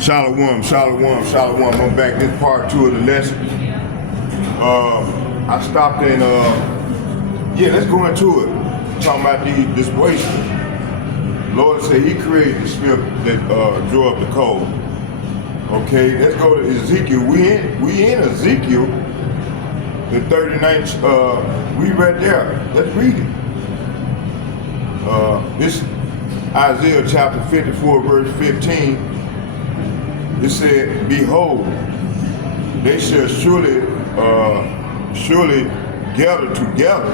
Shalom, shalom, shalom. I'm back. This part 2 of the lesson. I stopped in, let's go into it. Talking about this waster. Lord said he created the smith that drew up the coal. Okay, let's go to Ezekiel. We in Ezekiel, the 39th, we right there. Let's read it. This Isaiah chapter 54, verse 15. It said, behold, they shall surely gather together,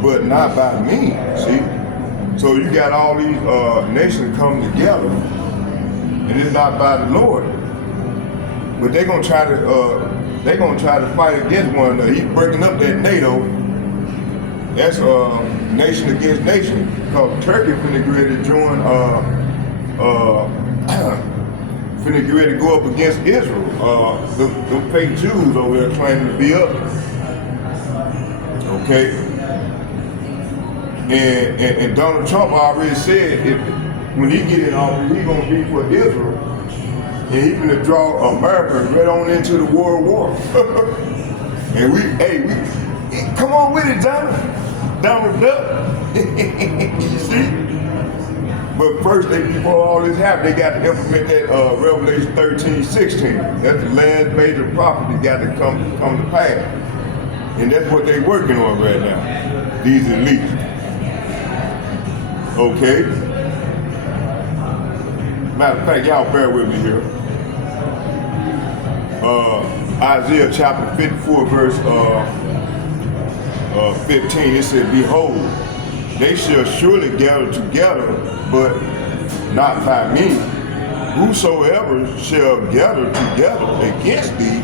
but not by me. See? So you got all these nations coming together, and it's not by the Lord. But they're gonna try to fight against one another. He's breaking up that NATO. That's nation against nation. Because Turkey finna get ready to join finna get ready to go up against Israel. The fake Jews over there claiming to be up. Okay? And Donald Trump already said when he get in office, he gonna be for Israel. And he gonna draw America right on into the World War. And we come on with it, Donald Duck. You see? But first, before all this happened, they got to implement that Revelation 13:16. That's the land major property got to come to pass. And that's what they're working on right now, these elites. Okay? Matter of fact, y'all bear with me here. Isaiah chapter 54, verse 15, it said, behold, they shall surely gather together, but not by me. Whosoever shall gather together against thee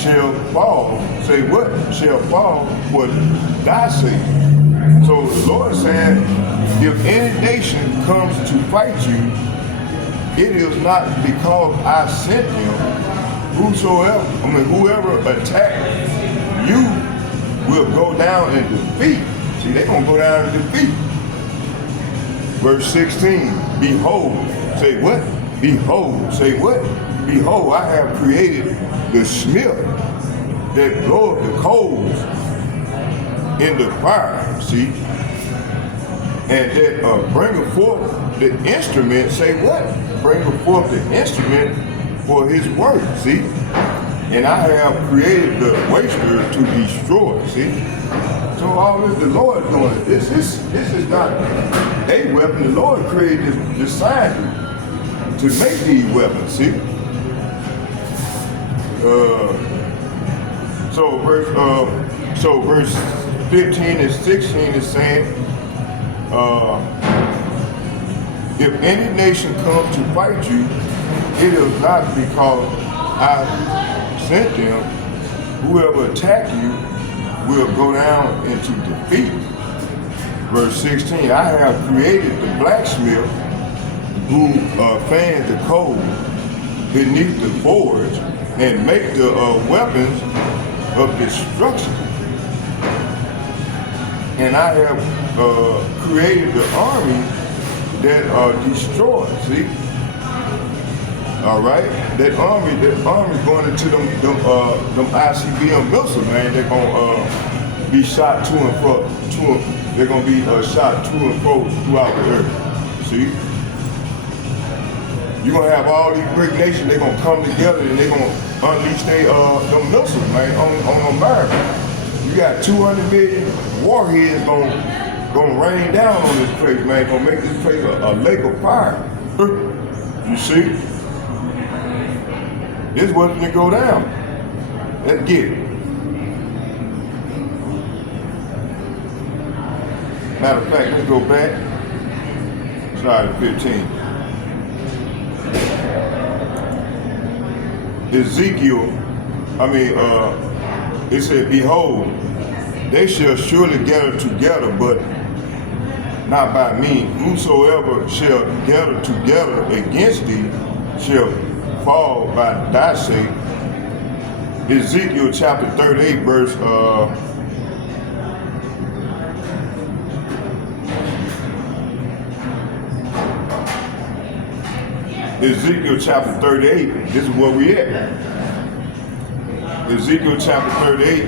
shall fall. Say what? Shall fall for thy sake. So the Lord is saying, if any nation comes to fight you, it is not because I sent them. Whoever attack you will go down in defeat. See, they're going to go down in defeat. Verse 16, behold, say what? Behold, say what? Behold, I have created the smith that bloweth the coals in the fire, see? And that bringeth forth the instrument, say what? Bringeth forth the instrument for his work, see? And I have created the waster to destroy, see? So all this the Lord doing. This is not a weapon. The Lord created this science to make these weapons, see? So verse 15 and 16 is saying, if any nation comes to fight you, it is not because I sent them. Whoever attack you will go down into defeat. Verse 16, I have created the blacksmith who fans the coal beneath the forge and make the weapons of destruction. And I have created the army that destroys, see? All right, that army going into them ICBM missiles, man. They're gonna be shot to and fro. They're gonna be shot to and fro throughout the earth. See, you're gonna have all these great nations. They're gonna come together and they're gonna unleash them missiles, man, on America. You got 200 million warheads gonna rain down on this place, man. Gonna make this place a lake of fire. You see? This wasn't to go down. Let's get it. Matter of fact, let's go back. Sorry, 15. Ezekiel, it said, behold, they shall surely gather together, but not by me. Whosoever shall gather together against thee shall fall by thy sake. Ezekiel chapter 38, verse Ezekiel chapter 38, this is where we at. Ezekiel chapter 38,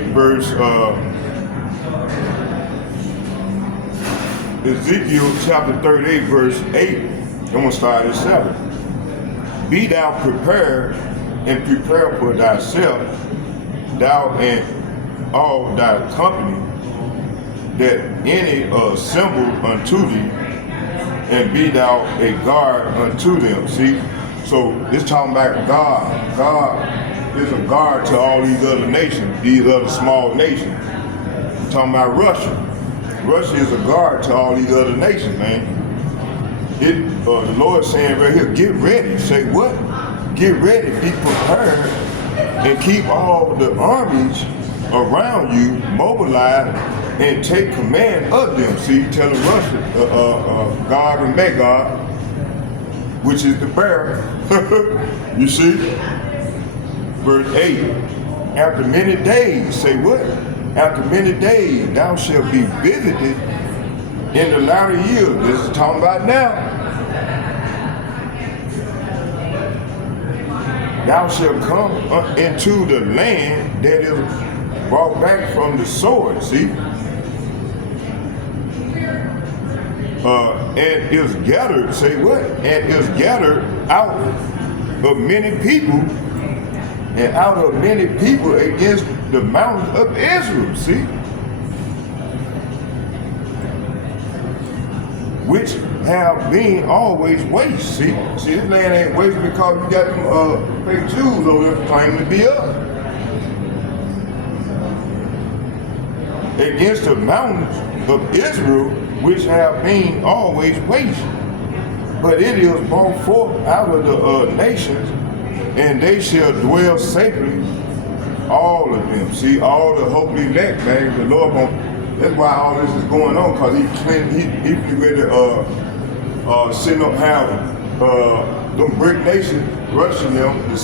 Ezekiel chapter 38, verse 8. I'm going to start at 7. Be thou prepared and prepare for thyself, thou and all thy company, that any assemble unto thee, and be thou a guard unto them. See? So this talking about God. God is a guard to all these other nations, these other small nations. We're talking about Russia. Russia is a guard to all these other nations, man. The Lord is saying right here, get ready. Say what? Get ready, be prepared, and keep all the armies around you mobilized and take command of them. See, telling Russia, God and Magog, which is the bear. You see? Verse 8. After many days, say what? After many days, thou shalt be visited in the latter years. This is talking about now. Thou shalt come into the land that is brought back from the sword. See? And is gathered, say what? And is gathered out of many people, and out of many people against the mountains of Israel, see? Which have been always waste, see? See, this land ain't waste because you got them fake Jews over there claiming to be up. Against the mountains of Israel, which have been always waste. But it is brought forth out of the nations, and they shall dwell safely, all of them. See, all the hopefully elect, man, the Lord won't. That's why all this is going on, because he ready to send up have them brick nations rushing them to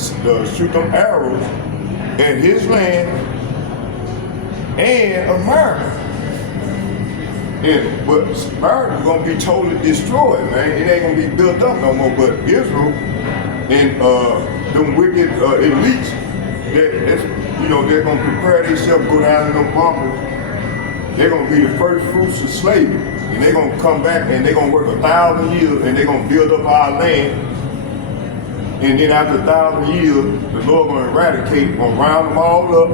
shoot them arrows at his land and America. But America's gonna be totally destroyed, man. It ain't gonna be built up no more. But Israel and them wicked elites, they're gonna prepare themselves to go down in them bunkers. They're gonna be the first fruits of slavery, and they're gonna come back and they're gonna work 1,000 years, and they're gonna build up our land. And then after 1,000 years, the Lord gonna round them all up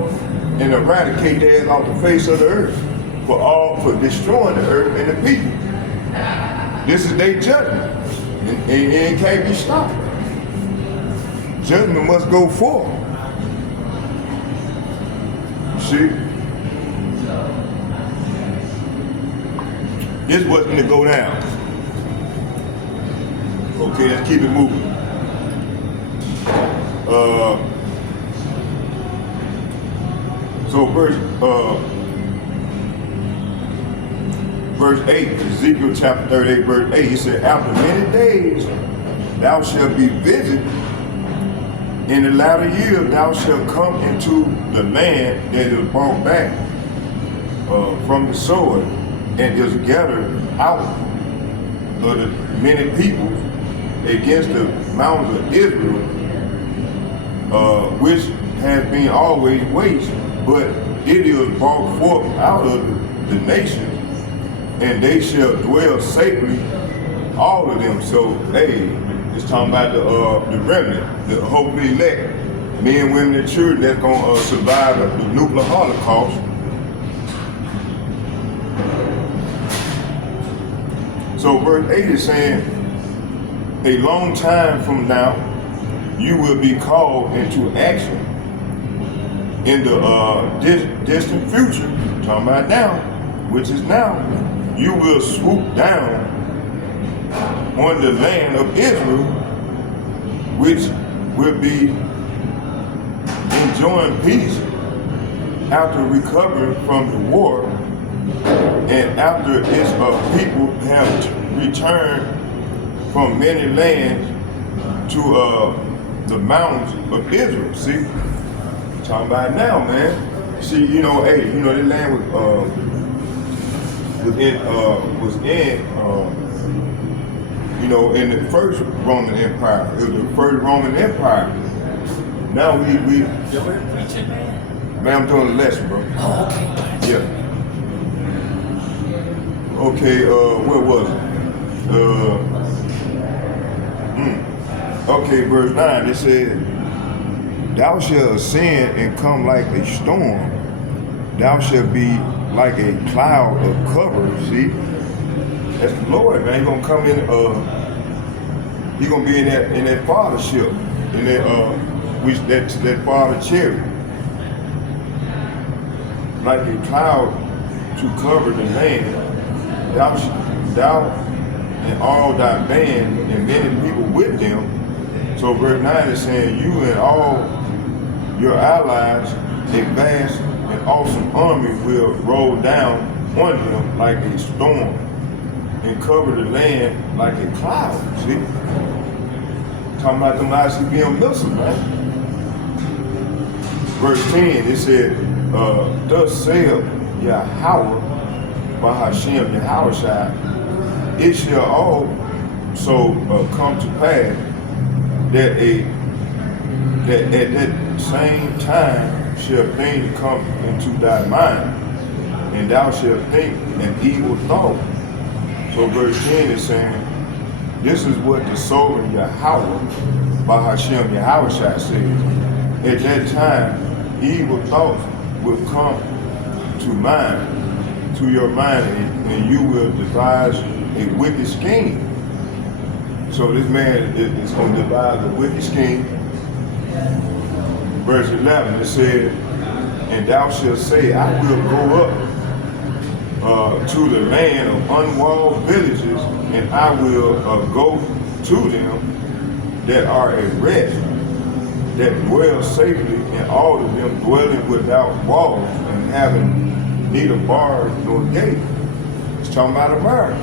and eradicate their ass off the face of the earth for destroying the earth and the people. This is their judgment, and it can't be stopped. Judgment must go forth. See? This what's gonna go down. Okay, let's keep it moving. So verse 8, Ezekiel chapter 38, verse 8, he said, after many days thou shalt be visited, in the latter year thou shalt come into the land that is brought back from the sword, and is gathered out of the many people against the mountains of Israel, which has been always waste, but it is brought forth out of the nations, and they shall dwell safely, all of them. So, hey, it's talking about the remnant, the hopefully elect, men, women, and children that's gonna survive the nuclear holocaust. So verse 8 is saying, a long time from now, you will be called into action in the distant future. Talking about now, which is now. You will swoop down on the land of Israel, which will be enjoying peace after recovering from the war, and after its people have returned from many lands to the mountains of Israel. See, talking about now, man. See, this land was you know, in the first Roman Empire. It was the first Roman Empire. Now we You're preaching, man? man, I'm doing a lesson, bro. Oh, okay. Yeah. Okay, where was it? Okay, verse 9, it said, thou shalt ascend and come like a storm. Thou shalt be like a cloud of cover. See? That's the Lord, man. He's gonna come in, he's gonna be in that fathership, in that father chariot. Like a cloud to cover the land. Thou and all thy band and many people with them. So verse 9 is saying, you and all your allies, a vast and awesome army will roll down on them like a storm and cover the land like a cloud. See? Talking about them ICBM missiles, man. Verse 10, it said, thus saith Yahweh by Hashem Yahushua, it shall also come to pass that at that same time shall things come into thy mind, and thou shalt think an evil thought. So verse 10 is saying, this is what the sovereign Yahweh by Hashem Yahushua says. At that time, evil thoughts will come to your mind, and you will devise a wicked scheme. So this man is going to devise a wicked scheme. Verse 11, it said, and thou shalt say, I will go up to the land of unwalled villages, and I will go to them that are at rest, that dwell safely, and all of them dwelling without walls and having neither bars nor gate. It's talking about America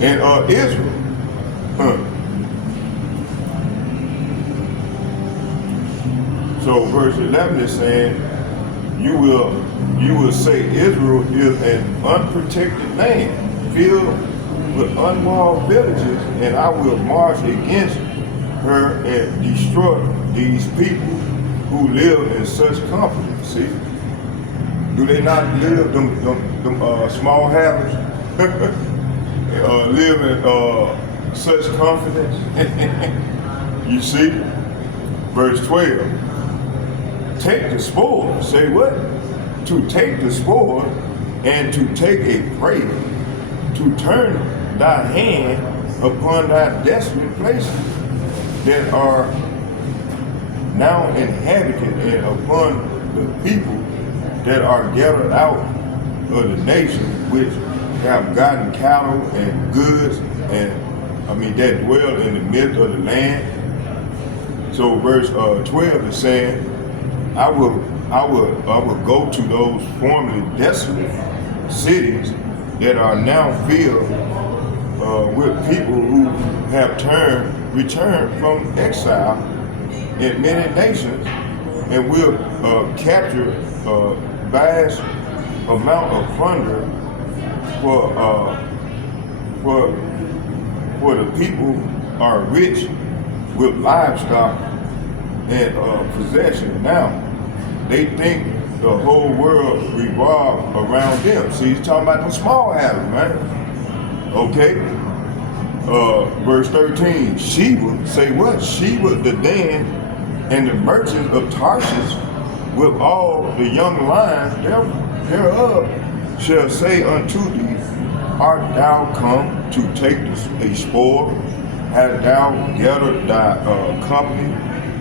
and Israel. So verse 11 is saying, you will say Israel is an unprotected land filled with unwalled villages, and I will march against her and destroy these people who live in such company. See? Do they not live them small habits? Live in such confidence? You see? Verse 12. Take the spoil. Say what? To take the spoil and to take a prey. To turn thy hand upon thy desolate places that are now inhabited, and upon the people that are gathered out of the nations, which have gotten cattle and goods, and that dwell in the midst of the land. So verse 12 is saying, I will go to those formerly desolate cities that are now filled with people who have returned from exile in many nations, and will capture vast amount of plunder for the people are rich with livestock and possession. Now they think the whole world revolves around them. See, he's talking about the small habits, man. Okay. Verse 13, Sheba, say what? Sheba, the Dan, and the merchants of Tarshish, with all the young lions thereof, shall say unto thee, art thou come to take a spoil? Hast thou gathered thy company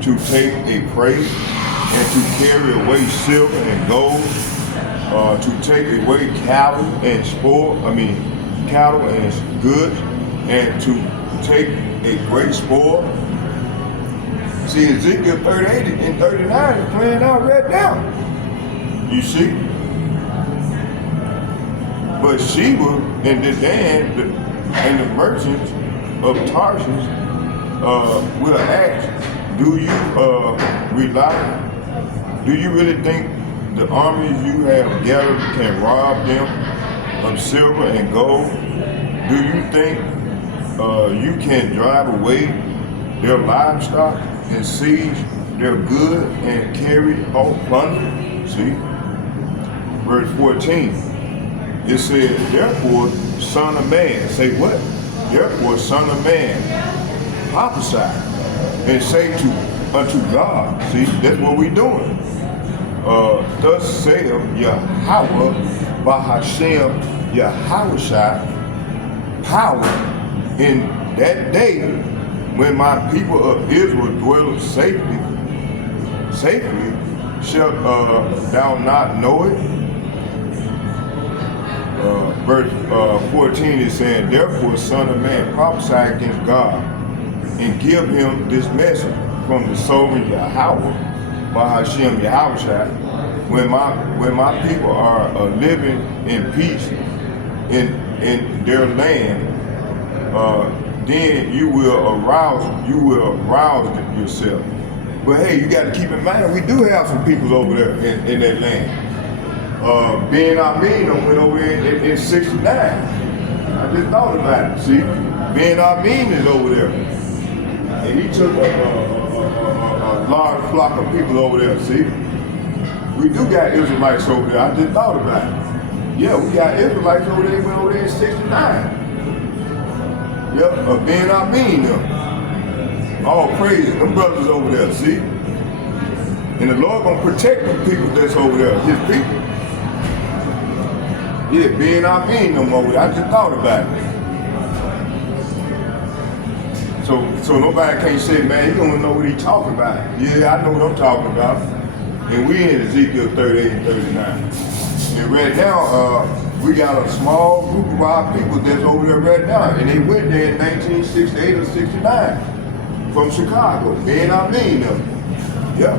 to take a prey, and to carry away silver and gold, to take away cattle and goods, and to take a great spoil? See, Ezekiel 38 and 39 is playing out right now. You see? But Sheba and Dedan and the merchants of Tarshish will ask, do you really think the armies you have gathered can rob them of silver and gold? Do you think you can drive away their livestock and seize their good and carry off plunder. See? Verse 14. It says, therefore, son of man, say what? Therefore, son of man, prophesy and say unto God. See, that's what we're doing. Thus saith Yahweh Bahashem Yahushua, power in that day when my people of Israel dwell safely, shalt thou not know it? Verse 14 is saying, therefore, son of man, prophesy against God and give him this message from the sovereign Yahweh, Bahashem Yahushua, when my people are living in peace in their land, then you will arouse yourself. But hey, you got to keep in mind, we do have some peoples over there in that land. Ben Armin went over there in 69. I just thought about it. See, Ben Armin is over there, and he took a large flock of people over there. See, we do got Israelites over there. I just thought about it. Yeah, we got Israelites over there. They went over there in 69. Yep, Ben Armin them. All praise them brothers over there. See, and the Lord gonna protect the people that's over there, His people. Yeah, Ben Armin them over there. I just thought about it. So nobody can't say, man, he don't know what he talking about. Yeah, I know what I'm talking about. And we in Ezekiel 38 and 39. And right now, we got a small group of our people that's over there right now. And they went there in 1968 or 69 from Chicago. Ben Armin them. Yeah.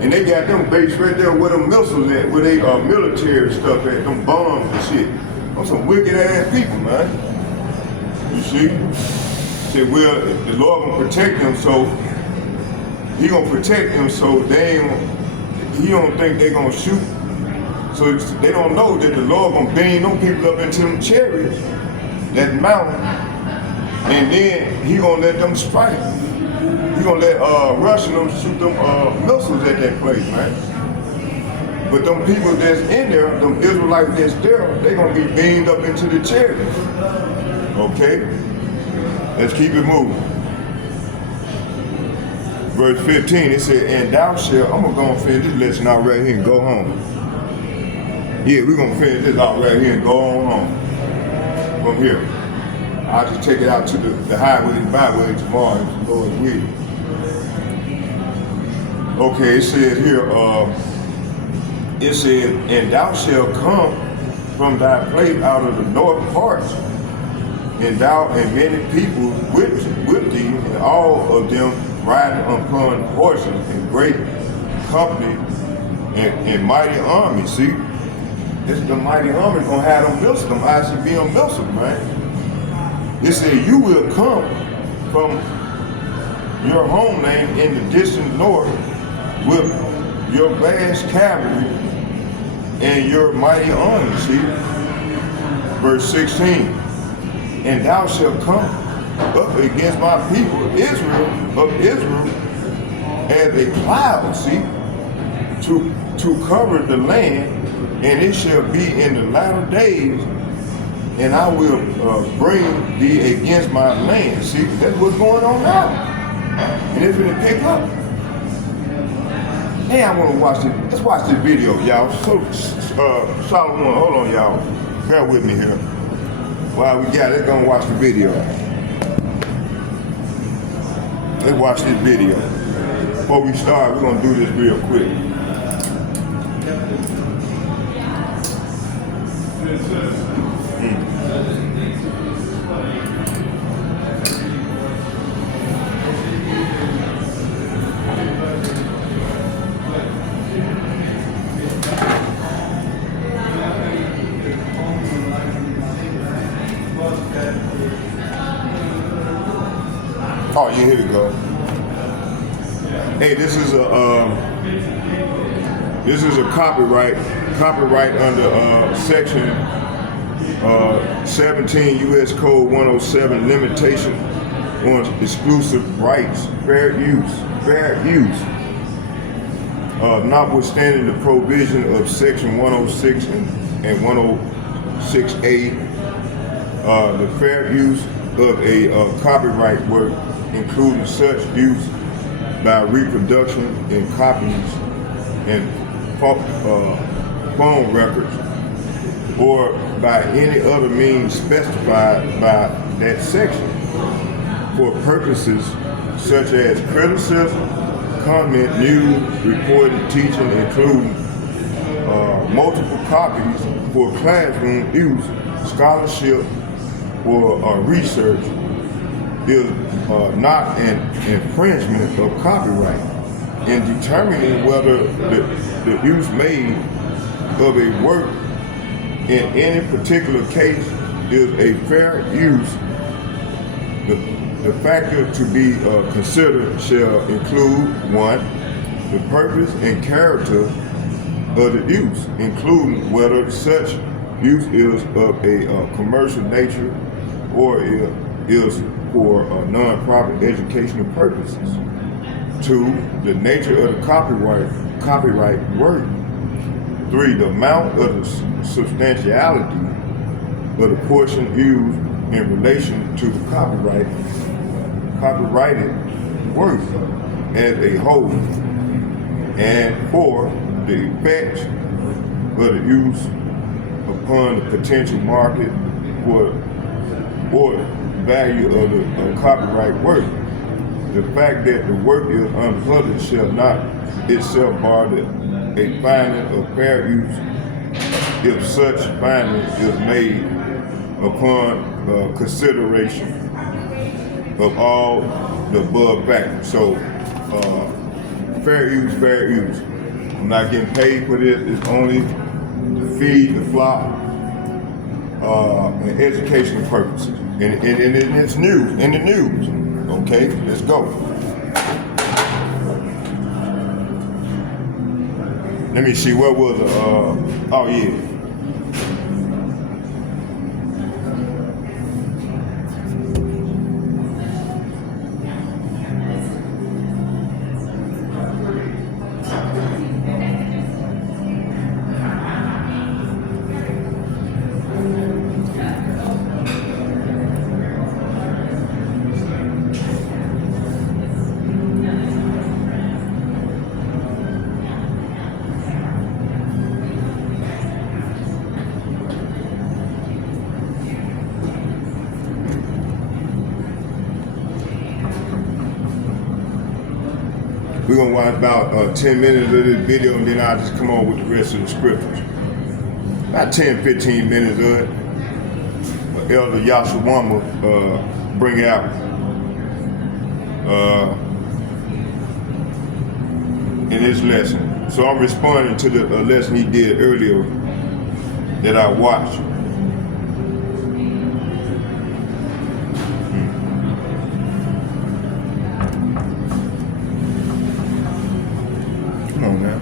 And they got them based right there where them missiles at, where they military stuff at, them bombs and shit. Them some wicked ass people, man. You see? Said, well, the Lord gonna protect them, so He gonna protect them, so He don't think they gonna shoot. So they don't know that the Lord gonna beam them people up into them chariots, that mountain, and then He gonna let them strike. He gonna let Russia them shoot them missiles at that place, man. But them people that's in there, them Israelites that's there, they gonna be beamed up into the chariots. Okay? Let's keep it moving. Verse 15, it said, and thou shalt, I'm gonna go and finish this lesson out right here and go home. Yeah, we're gonna finish this out right here and go on home. From here. I'll just take it out to the highway and byway tomorrow if the Lord will. Okay, it says here, it says, and thou shalt come from thy place out of the north parts, and thou and many people with thee, and all of them riding upon horses in great company and mighty army. See, this is the mighty army gonna have them missiles, them ICBM missiles, man. It said, you will come from your homeland in the distant north with your vast cavalry and your mighty army. See, verse 16. And thou shalt come up against my people Israel as a cloud, see, to cover the land, and it shall be in the latter days, and I will bring thee against my land. See, that's what's going on now. And it's gonna pick up. Hey, I wanna watch this. Let's watch this video, y'all. So, Solomon, hold on, y'all. Bear with me here. While we got it, let's go and watch the video. Let's watch this video. Before we start, we're gonna do this real quick. Oh yeah, here we go. Hey, this is a copyright under section 17 U.S. Code 107, limitation on exclusive rights, fair use. Notwithstanding the provision of Section 106 and 106A, the fair use of a copyright work, including such use by reproduction in copies and phone records, or by any other means specified by that section, for purposes such as criticism, comment, news, reporting, teaching, including multiple copies for classroom use, scholarship, or research, is not an infringement of copyright. In determining whether the use made of a work in any particular case is a fair use, the factor to be considered shall include 1, the purpose and character of the use, including whether such use is of a commercial nature or is for non-profit educational purposes. 2, the nature of the copyright work. 3, the amount of the substantiality of the portion used in relation to the copyrighted work as a whole. And 4, the effect of the use upon the potential market or value of the copyright work. The fact that the work is unpublished shall not itself bar a finding of fair use if such finding is made upon consideration of all the above factors. So, fair use. I'm not getting paid for this. It's only to feed the flock and educational purposes. And it's news, in the news. Okay, let's go. Let me see, what was oh yeah. We're gonna watch about 10 minutes of this video, and then I'll just come on with the rest of the scriptures. About 10-15 minutes of it. Elder Yashawama bring out in his lesson. So I'm responding to the lesson he did earlier that I watched. Come on now.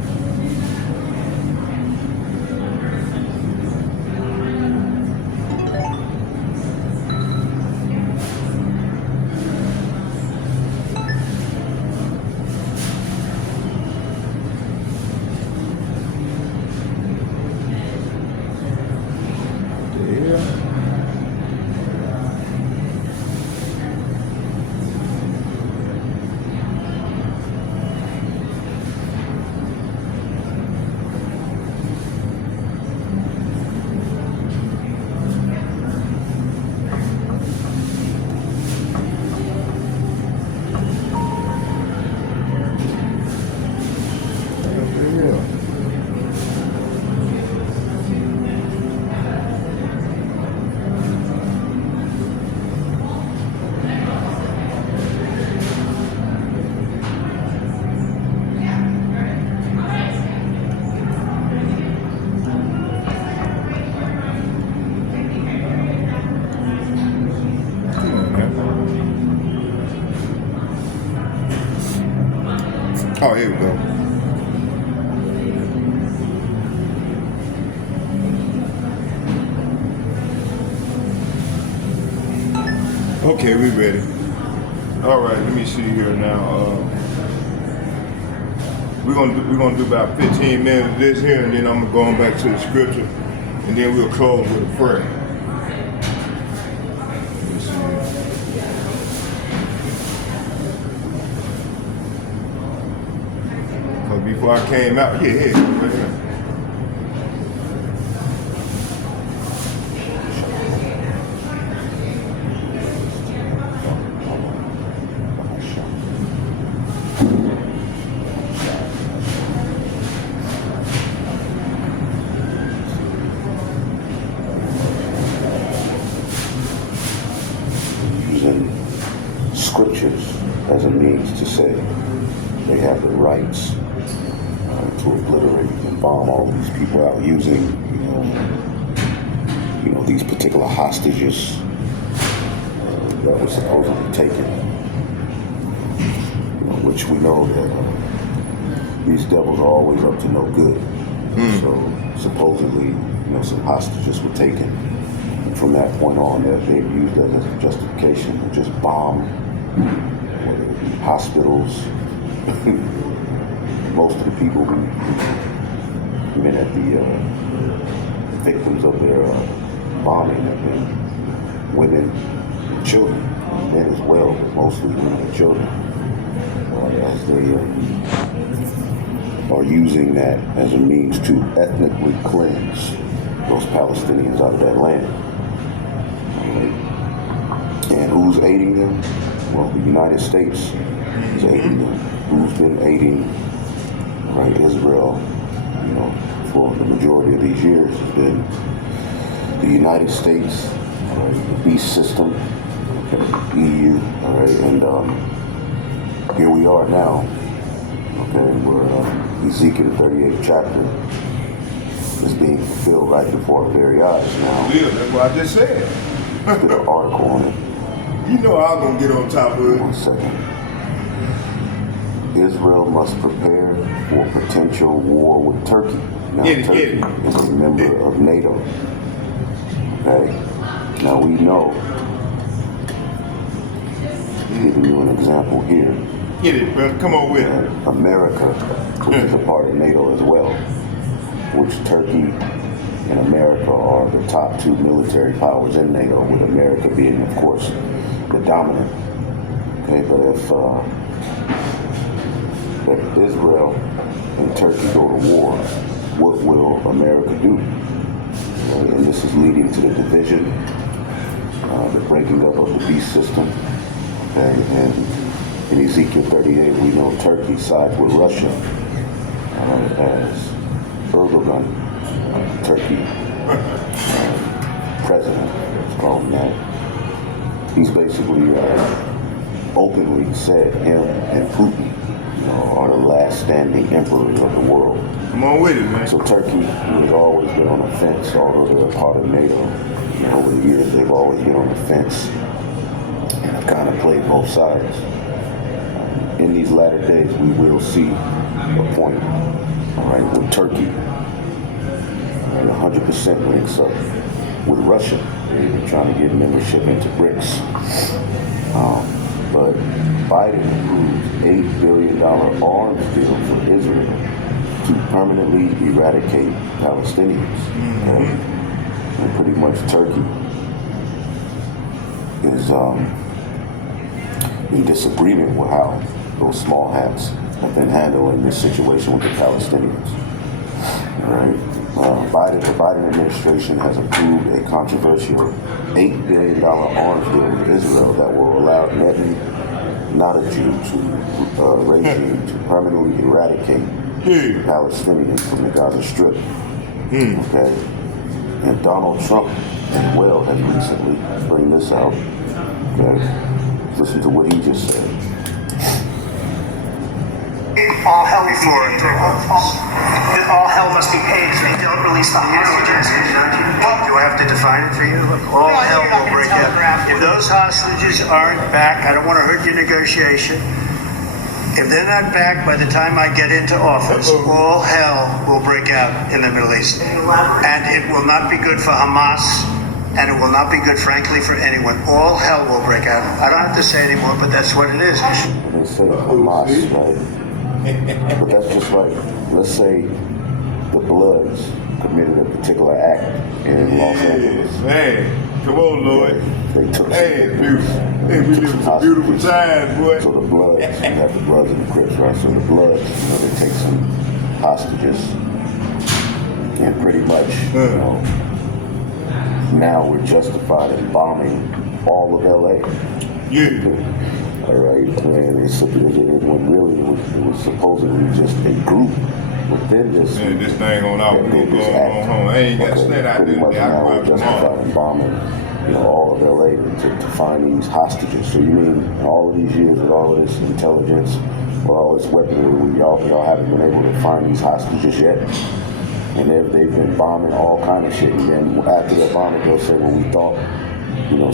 Oh, here we go. Okay, we ready. All right, let me see here now. We're gonna do about 15 minutes of this here, and then I'm going back to the scripture, and then we'll close with a prayer. Let me see here. Cause before I came out, right here. Scriptures as a means to say they have the rights to obliterate and bomb all these people out using, these particular hostages that were supposedly taken, which we know that these devils are always up to no good. So supposedly, some hostages were taken. And from that point on, that they've used that as a justification to just bomb hospitals. Most of the people who been at the victims of their bombing have been women and children, men as well, but mostly women and children, as they are using that as a means to ethnically cleanse those Palestinians out of that land. And who's aiding them? Well, the United States is aiding them. Who's been aiding, Israel, for the majority of these years has been the United States, the beast system, EU, and here we are now, where Ezekiel 38th chapter is being fulfilled right before our very eyes now. Yeah, that's what I just said. There's an article on it. You know I'm gonna get on top of it. 1 second. Israel must prepare for potential war with Turkey. Now, Turkey is a member of NATO. Okay? Now we know, giving you an example here, Get it, brother. Come on with it. America, which is a part of NATO as well, which Turkey and America are the top two military powers in NATO, with America being, of course, the dominant. Okay, but if Israel and Turkey go to war, what will America do? Okay, and this is leading to the division, the breaking up of the beast system. Okay, and in Ezekiel 38, we know Turkey sides with Russia as Erdogan, Turkey president, let's call him that. He's basically openly said him and Putin are the last standing emperors of the world. Come on with it, man. So Turkey has always been on the fence, although they're a part of NATO. Over the years, they've always been on the fence and have kind of played both sides. In these latter days, we will see a point, with Turkey, and 100% links up with Russia. They're trying to get membership into BRICS. But Biden approved $8 billion arms deal for Israel to permanently eradicate Palestinians. And pretty much Turkey is in disagreement with how those small hats have been handling this situation with the Palestinians. The Biden administration has approved a controversial $8 billion arms deal with Israel that will allow Netanyahu, not a Jew, regime to permanently eradicate Palestinians from the Gaza Strip. Okay, and Donald Trump as well has recently bring this out. Okay, listen to what he just said. All hell before it. All hell must be paid if they don't release the hostages. Do I have to define it for you? All hell will break out. If those hostages aren't back, I don't want to hurt your negotiation. If they're not back by the time I get into office, all hell will break out in the Middle East. And it will not be good for Hamas and it will not be good, frankly, for anyone. All hell will break out. I don't have to say anymore, but that's what it is. And they say Hamas, right? But that's just like, let's say the Bloods committed a particular act in Los Angeles. Man, come on, Lord. They took Hey, it's beautiful. Hey, we live some beautiful times, boy. So the Bloods, you have the Bloods and the Crips, right? So the Bloods, they take some hostages, and pretty much, now we're justified in bombing all of LA. Yeah. All right, and when really it was supposedly just a group within this. Man, this thing on out, go home. I ain't got to stand out pretty there. much I now go we're out justified tomorrow. in bombing, all of LA to find these hostages. So you mean all of these years with all of this intelligence, with all this weaponry, y'all haven't been able to find these hostages yet? And they've been bombing all kind of shit. And then after they're bombing, they'll say, well, we thought,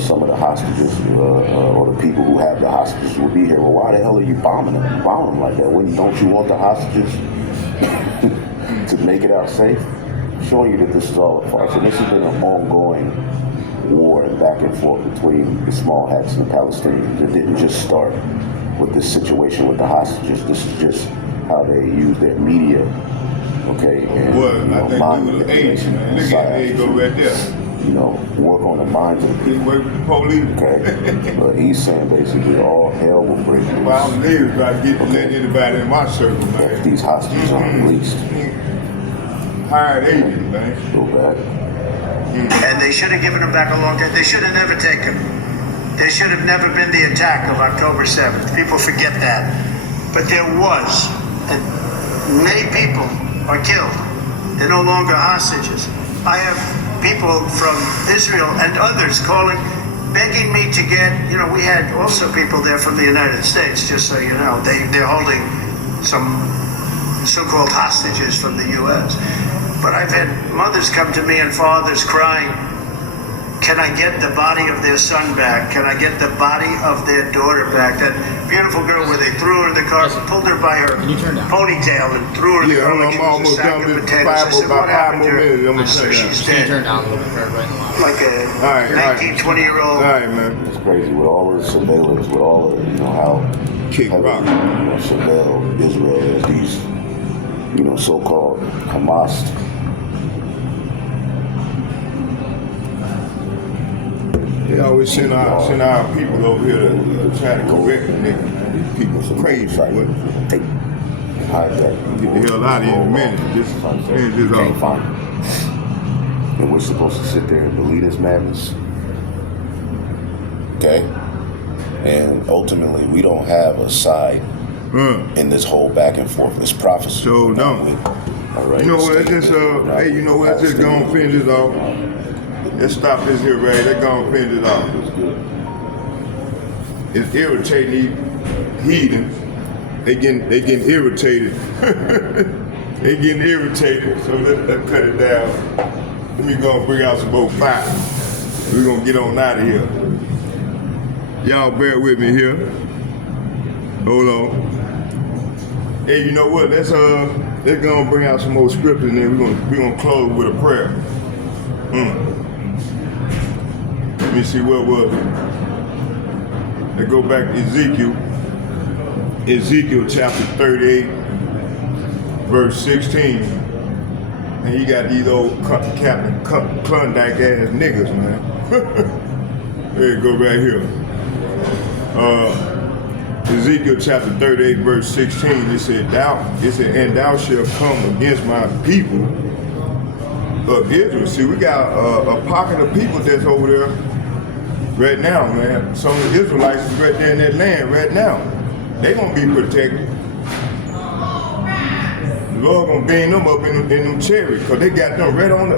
some of the hostages or the people who have the hostages will be here. Well, why the hell are you bombing them? Bombing them like that? Don't you want the hostages to make it out safe? Showing you that this is all a farce. And this has been an ongoing war and back and forth between the small hats and the Palestinians. It didn't just start with this situation with the hostages. This is just how they use their media. Okay, and What? I think you was H, man. Look at there you go right there. work on the minds of the Just people. wait with the police. Okay, but he's saying basically all hell will break loose Well, I'm leaving try to get let anybody in my circle, if man. these hostages aren't released. Hired agents, man. Go back. And they should have given them back a long time. They should have never taken them. There should have never been the attack of October 7th. People forget that. But there was. And many people are killed. They're no longer hostages. I have people from Israel and others calling, begging me to get, we had also people there from the United States, just so you know. They're holding some so-called hostages from the U.S. But I've had mothers come to me and fathers crying, can I get the body of their son back? Can I get the body of their daughter back? That beautiful girl where they threw her in the car, pulled her by her ponytail and threw her in the Yeah, car like she I'm was a almost sack done of with potatoes. I said, about what happened to her? minutes. I'm I gonna said, turn she's down. dead. Turn down a little bit for everybody in the line. Like a All right. 19-20-year-old. All right, man. It's crazy with all of the surveillance, with all of how Kick rock. surveil Israel as these, so-called Hamas. They always send our people over here to try to correct the nigga, man. These people are crazy, boy. Hey, hijack. Get the hell out of here in a minute. Just finish this Can't off. find him. And we're supposed to sit there and believe this madness. Okay? And ultimately, we don't have a side in this whole back and forth. It's prophecy. So don't. All right? You know what? Let's just hey, you know what? Let's just go and finish this off. Let's stop this here, right? Let's go and finish this off. It's irritating these heathens. They getting irritated. They getting irritated. So let's cut it down. Let me go and bring out some more fire. We're gonna get on out of here. Y'all bear with me here. Hold on. Hey, you know what? Let's go and bring out some more scripture, and then we're gonna close with a prayer. Let me see, what was it? Let's go back to Ezekiel chapter 38, verse 16. And he got these old Captain Klondike ass niggas, man. There you go right here. Ezekiel chapter 38, verse 16, it said, and thou shalt come against my people of Israel. See, we got a pocket of people that's over there right now, man. Some of the Israelites is right there in that land right now. They gonna be protected. The Lord gonna beam them up in them chariots, cause they got them right on the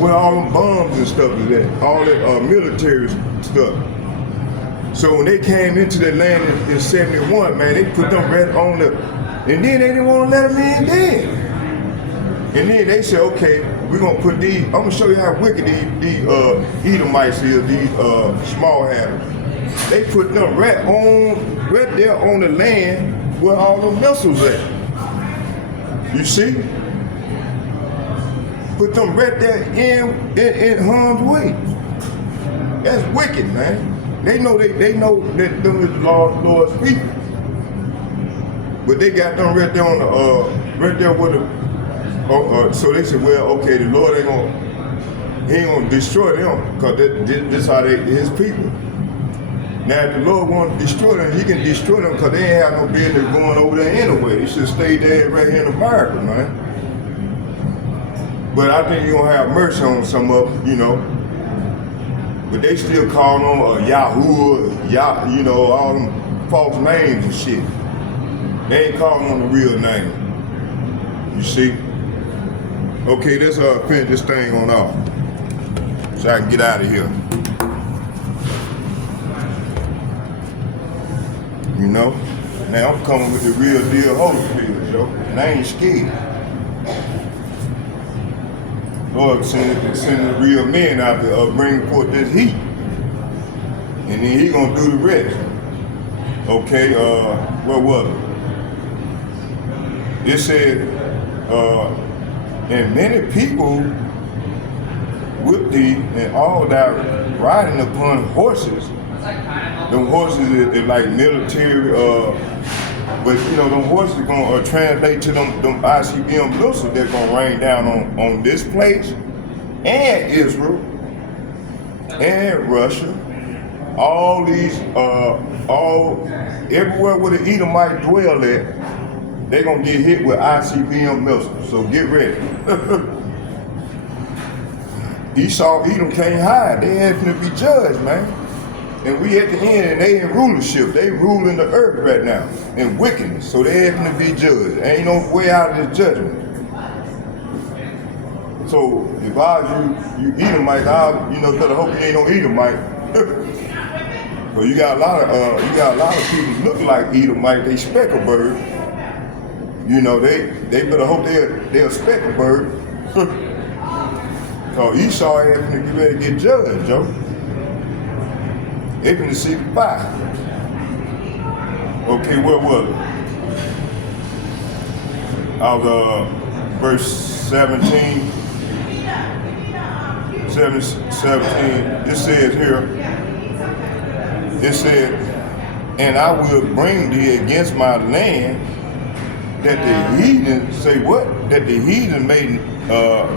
where all them bombs and stuff is at, all that military stuff. So when they came into the land in 71, man, they put them right on the, and then they didn't want to let them in then. And then they said, okay, we're gonna put these, I'm gonna show you how wicked these Edomites is, these small hatters. They put them right there on the land where all the missiles at. You see? Put them right there in harm's way. That's wicked, man. They know that them is Lord's people. But they got them right there on the right there with the so they said, well, okay, the Lord ain't gonna destroy them, because this how they his people. Now if the Lord want to destroy them, he can destroy them, because they ain't have no business going over there anyway. They should stay there right here in America, man. But I think you're gonna have mercy on some of them, you know. But they still call them Yahoo, you know, all them false names and shit. They ain't calling them the real name. You see? Okay, let's finish this thing on off, so I can get out of here. You know? Now I'm coming with the real deal Holyfield, yo. And I ain't scared. Lord sending the real men out to bring forth this heat. And then he gonna do the rest. Okay, what was it? It said, and many people with thee and all that riding upon horses. Them horses is like military, but you know, them horses are gonna translate to them ICBM missiles that's gonna rain down on this place, and Israel, and Russia, all these, everywhere where the Edomite dwell at, they gonna get hit with ICBM missiles, so get ready. Esau, Edom can't hide, they having to be judged, man. And we at the end, and they in rulership. They ruling the earth right now in wickedness. So they having to be judged. Ain't no way out of this judgment. So if I was you Edomite, you know, better hope you ain't no Edomite. But you got a lot of people look like Edomite. They speckle bird. You know, they better hope they're a speckle bird. So Esau having to get ready to get judged, Joe. They finna see the fire. Okay, what was it? Out of verse 17. It says here, it said, and I will bring thee against my land, that the heathen, say what? That the heathen may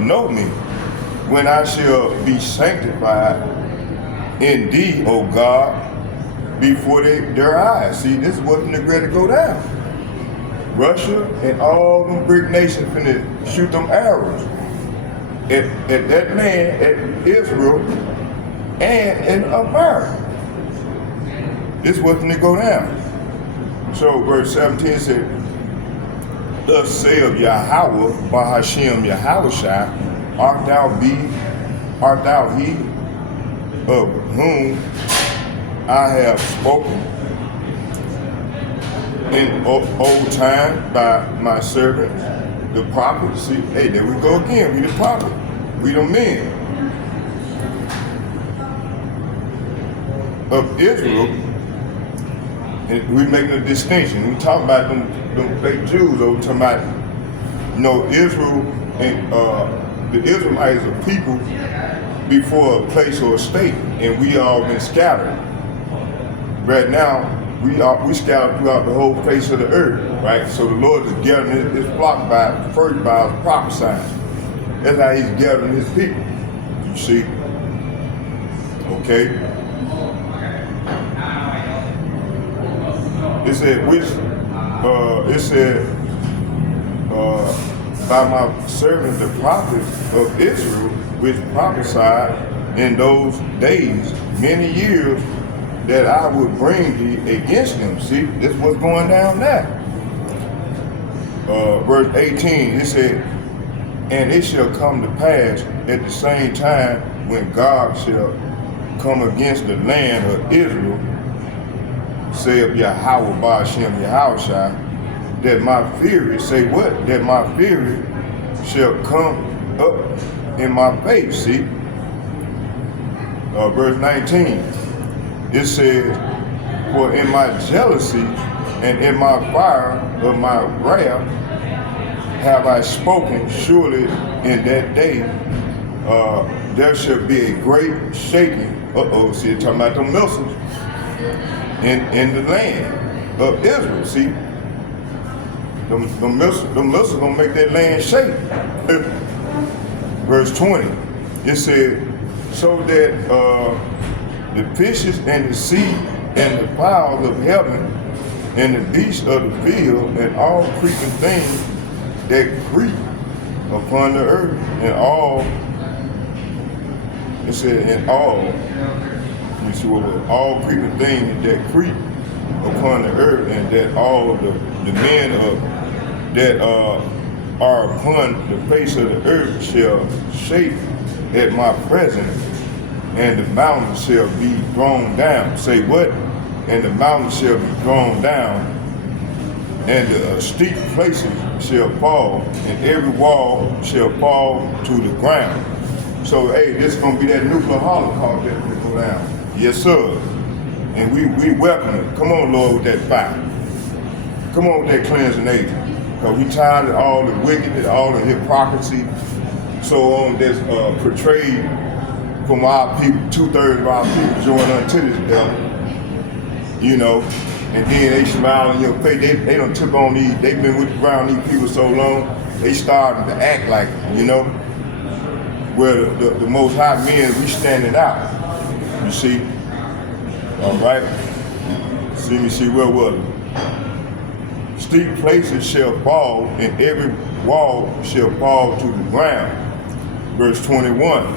know me, when I shall be sanctified in thee, O God, before their eyes. See, this is what's going to go down. Russia and all them brick nations finna shoot them arrows at that land, at Israel, and in America. This is what's going to go down. So verse 17 said, thus saith Yahweh, Bahashem Yahushua, art thou he of whom I have spoken in old time by my servants, the prophets. See, hey, there we go again. We the prophet. We the men of Israel. And we making a distinction. We talking about them fake Jews, or we talking about, you know, Israel and the Israelites are people before a place or a state, and we all been scattered. Right now, we scattered throughout the whole face of the earth, right? So the Lord is gathering his flock by prophesying. That's how he's gathering his people, you see. Okay? It said, by my servant the prophets of Israel, which prophesied in those days, many years, that I would bring thee against them. See, this is what's going down now. Verse 18, it said, and it shall come to pass at the same time when God shall come against the land of Israel, saith Yahweh Ba'ashem Yahushua, that my fury, say what? That my fury shall come up in my face, see? Verse 19, it says, for in my jealousy and in my fire of my wrath have I spoken surely in that day, there shall be a great shaking. See, they're talking about the missiles in the land of Israel. See, the missiles gonna make that land shake. Verse 20, it said, so that the fishes and the sea and the fowls of heaven and the beasts of the field and all creeping things that creep upon the earth and all, it said, and all, let me see what it was, all creeping things that creep upon the earth, and that all the men that are upon the face of the earth shall shake at my presence, and the mountains shall be thrown down. Say what? And the mountains shall be thrown down, and the steep places shall fall, and every wall shall fall to the ground. So, hey, this is gonna be that nuclear holocaust that will go down. Yes, sir. And we welcome it. Come on, Lord, with that fire. Come on with that cleansing agent. Because we tired of all the wickedness, all the hypocrisy, so on that's portrayed from our people. 2/3 of our people join unto this devil. You know, and then they smile in your face. They done took on these, they've been around these people so long, they starting to act like it, you know? Where the most high men, we standing out, you see? All right? See me see, where was it? Steep places shall fall, and every wall shall fall to the ground. Verse 21,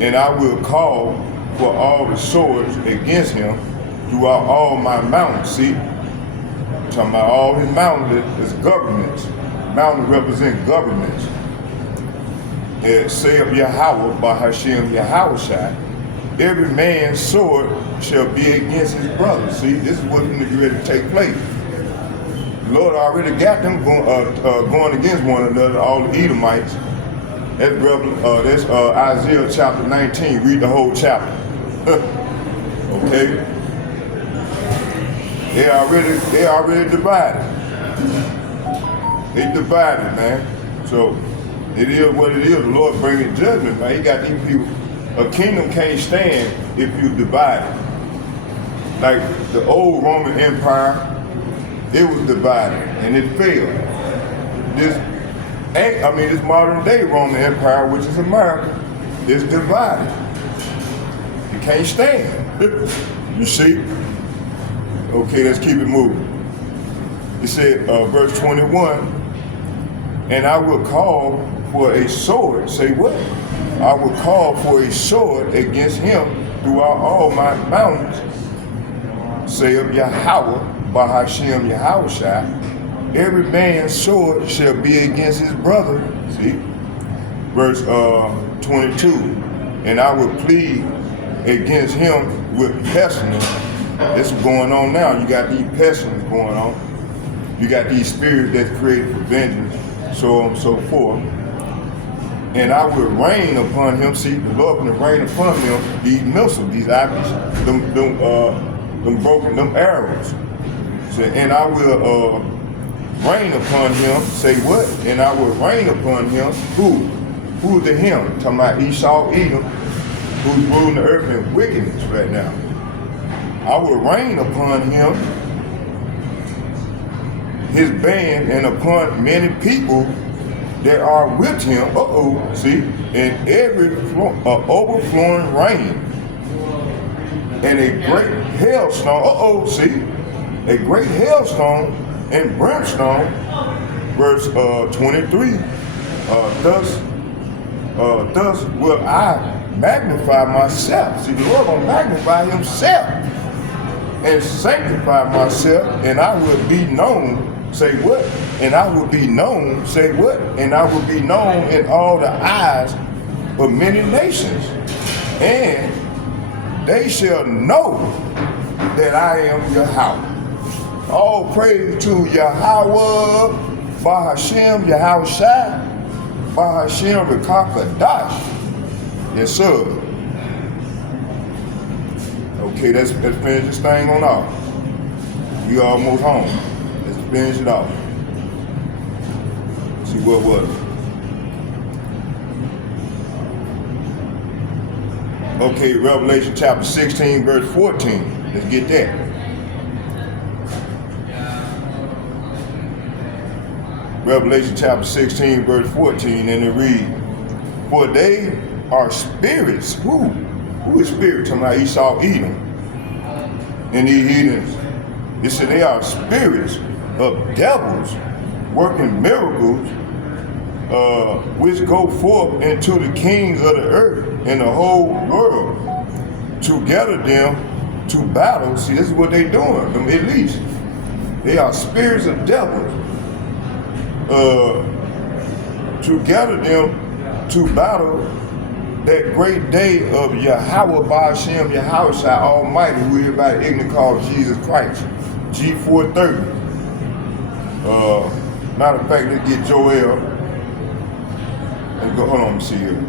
and I will call for all the swords against him throughout all my mountains. See, talking about all his mountains is governments. Mountains represent governments. And say of Yahweh by Hashem Yahushai, every man's sword shall be against his brother. See, this is what's going to get ready to take place. The Lord already got them going against one another, all the Edomites. That's Isaiah chapter 19. Read the whole chapter. Okay? They already divided. They divided, man. So it is what it is. The Lord bringing judgment, man. He got these people. A kingdom can't stand if you divide it. Like the old Roman Empire, it was divided and it failed. This modern day Roman Empire, which is America, is divided. You can't stand. You see? Okay, let's keep it moving. It said, verse 21, and I will call for a sword. Say what? I will call for a sword against him throughout all my mountains. Say of Yahweh, by Hashem Yahushai, every man's sword shall be against his brother. See? Verse 22, and I will plead against him with pestilence. This is going on now. You got these pestilence going on. You got these spirits that's created for vengeance, so on and so forth. And I will rain upon him. See, the Lord going to rain upon him these missiles, these apples, them arrows. So, and I will rain upon him. Say what? And I will rain upon him. Who? Who's the him? Talking about Esau, Edom, who's ruling the earth in wickedness right now. I will rain upon him, his band, and upon many people that are with him. See, and every overflowing rain, and a great hailstone. See, a great hailstone and brimstone. Verse 23. Thus will I magnify myself. See, the Lord gonna magnify himself and sanctify myself, and I will be known. Say what? And I will be known. Say what? And I will be known in all the eyes of many nations, and they shall know that I am Yahweh. All praise to Yahweh, by Hashem Yahushai, by Hashem Rekakadash. Yes, sir. Okay, let's finish this thing on off. We almost home. Let's finish it off. See what was it? Okay, Revelation chapter 16, verse 14. Let's get that. Revelation chapter 16, verse 14, and it reads, for they are spirits. Who is spirits? Talking about Esau, Edom. And these heathens, it said they are spirits of devils working miracles, which go forth into the kings of the earth and the whole world to gather them to battle. See, this is what they doing, them elites. They are spirits of devils, to gather them to battle that great day of Yahweh Ba'ashem, Yahweh Almighty, who everybody ignorant calls Jesus Christ. G430. Matter of fact, let's get Joel. Let's go, hold on, let me see here.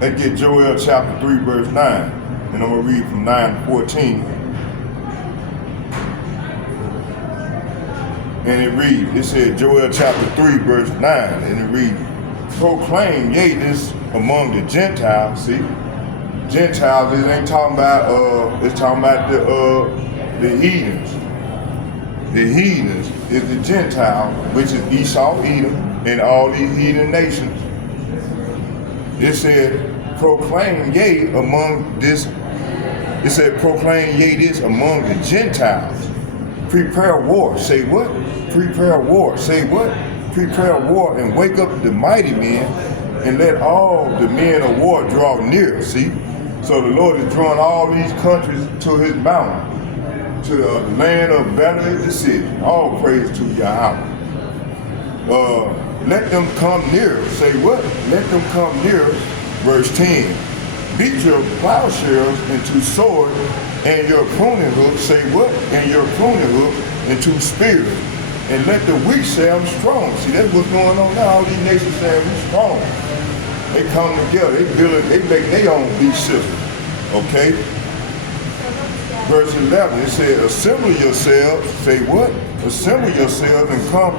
Let's get Joel chapter 3, verse 9. And I'm going to read from 9 to 14. And it reads, it said Joel chapter 3, verse 9, and it reads, proclaim, yea, this among the Gentiles. See, Gentiles, it ain't talking about, it's talking about the heathens. The heathens is the Gentile, which is Esau, Edom, and all these heathen nations. It said, proclaim, yea, among this, it said, proclaim, yea, this among the Gentiles. Prepare war. Say what? Prepare war. Say what? Prepare war and wake up the mighty men and let all the men of war draw near. See? So the Lord is drawing all these countries to his mountain, to the land of Valley of the city. All praise to Yahweh. Let them come near. Say what? Let them come near. Verse 10. Beat your plowshares into swords and your pruning hook. Say what? And your pruning hook into spears. And let the weak say I'm strong. See, that's what's going on now. All these nations saying we're strong. They come together. They make their own beast system. Okay? Verse 11, it said, assemble yourselves. Say what? Assemble yourselves and come,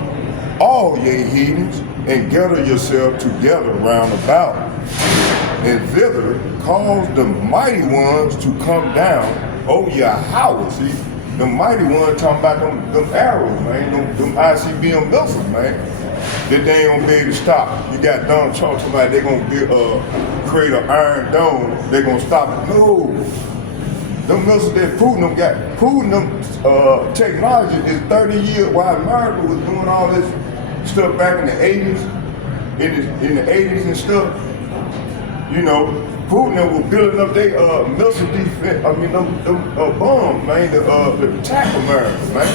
all ye heathens, and gather yourselves together round about. And thither cause the mighty ones to come down. Oh, Yahweh. See? The mighty ones talking about them arrows, man, them ICBM missiles, man, that they ain't gonna be able to stop. You got Donald Trump talking about they gonna create an iron dome, they gonna stop it. No, them missiles that Putin them technology is 30 years, while America was doing all this stuff back in the 80s, in the 80s and stuff, you know, Putin was building up their missile defense, them bombs, man, to attack America, man.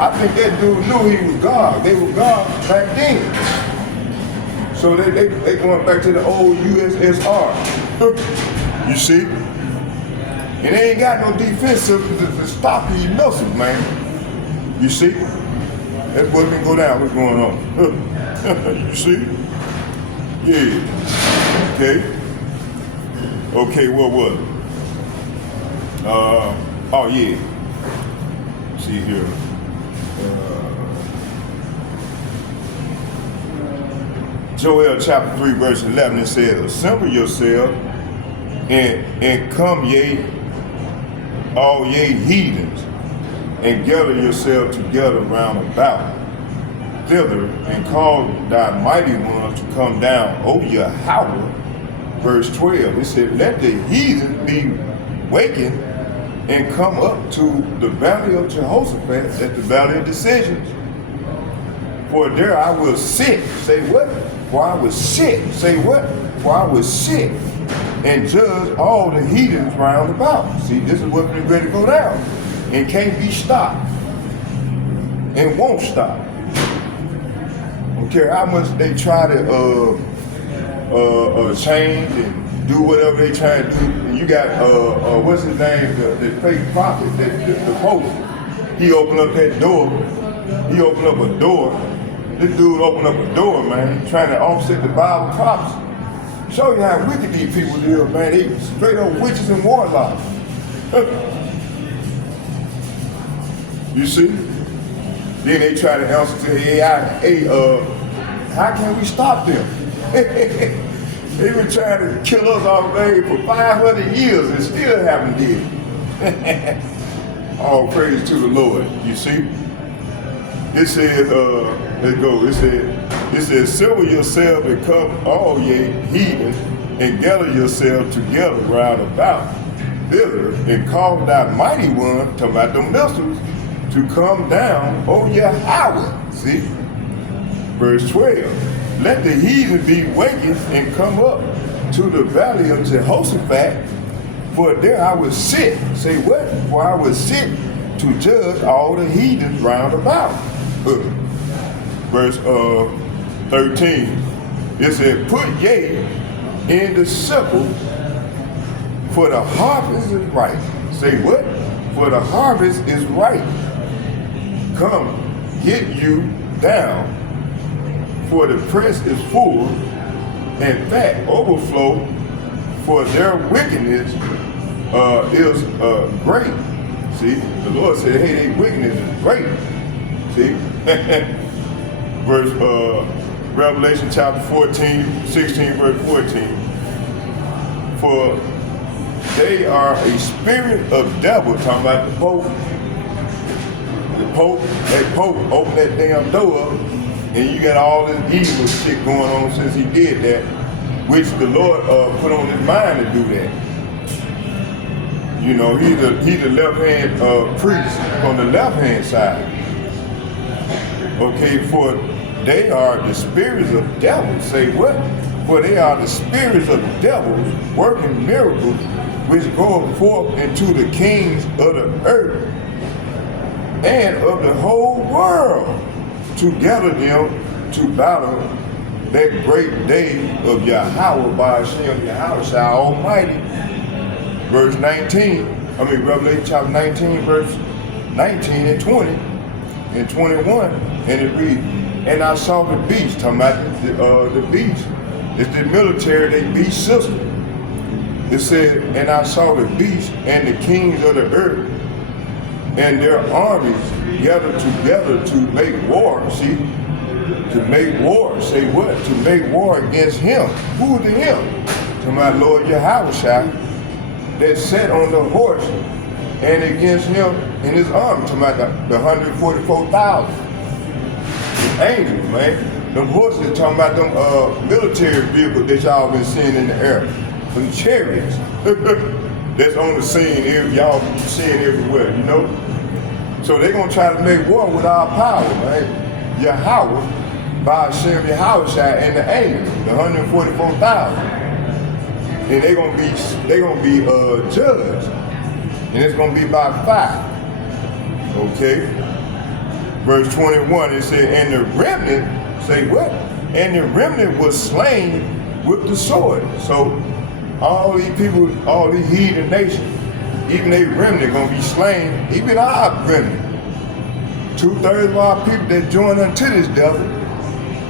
I think that dude knew he was God. They were God back then. So they going back to the old USSR. You see? And they ain't got no defense system to stop these missiles, man. You see? That's what's been going down. What's going on? You see? Yeah. Okay. Okay, what was it? Oh yeah. See here. Joel chapter 3, verse 11, it says, assemble yourself and come, ye, all ye heathens, and gather yourself together round about thither, and call thy mighty ones to come down, O Yahweh. Verse 12, it said, let the heathen be wakened and come up to the valley of Jehoshaphat, at the valley of decisions. For there I will sit. Say what? For I will sit. Say what? For I will sit and judge all the heathens round about. See, this is what's been ready to go down and can't be stopped and won't stop. Don't care how much they try to change and do whatever they try to do. And you got what's his name, the fake prophet, the Pope. He opened up that door. He opened up a door. This dude opened up a door, man, trying to offset the Bible prophecy. Show you how wicked these people are, man. They straight up witches and warlocks. You see? Then they try to answer to the AI, hey, how can we stop them? They been trying to kill us all day for 500 years and still haven't did it. All praise to the Lord. You see? It says, let's go. It says, assemble yourselves and come all ye heathens, and gather yourselves together round about thither, and cause thy mighty one, talking about the missiles, to come down on Yahweh. See? Verse 12. Let the heathen be wakened and come up to the valley of Jehoshaphat, for there I will sit. Say what? For I will sit to judge all the heathens round about. Verse 13. It said, put ye in the sickle, for the harvest is ripe. Say what? For the harvest is ripe. Come, get you down, for the press is full, and fat overflow, for their wickedness is great. See, the Lord said, hey, their wickedness is great. See? Verse Revelation chapter 16, verse 14. For they are a spirit of devil, talking about the Pope. That Pope opened that damn door up, and you got all this evil shit going on since he did that, which the Lord put on his mind to do that. You know, he's the left-hand priest on the left-hand side. Okay, for they are the spirits of devils. Say what? For they are the spirits of devils working miracles, which go forth into the kings of the earth and of the whole world, to gather them to battle that great day of Yahweh by Hashem Yahweh Almighty. Verse 19, Revelation chapter 19, verse 19 and 20 and 21, and it reads, and I saw the beast, talking about the beast. It's the military, they beast system. It said, and I saw the beast and the kings of the earth and their armies gathered together to make war. See? To make war. Say what? To make war against him. Who is the him? To my Lord Yahweh that sat on the horse, and against him and his army. To my the 144,000 angels, man. Them horses talking about them military vehicles that y'all been seeing in the air. Them chariots. That's on the scene, y'all seeing everywhere, you know? So they're gonna try to make war with our power, man. Yahweh, by Hashem Yahweh and the angels, the 144,000. And they're gonna be judged. And it's gonna be by fire. Okay? Verse 21, it said, and the remnant, say what? And the remnant was slain with the sword. So all these people, all these heathen nations, even they remnant gonna be slain, even our remnant. 2/3 of our people that join unto this devil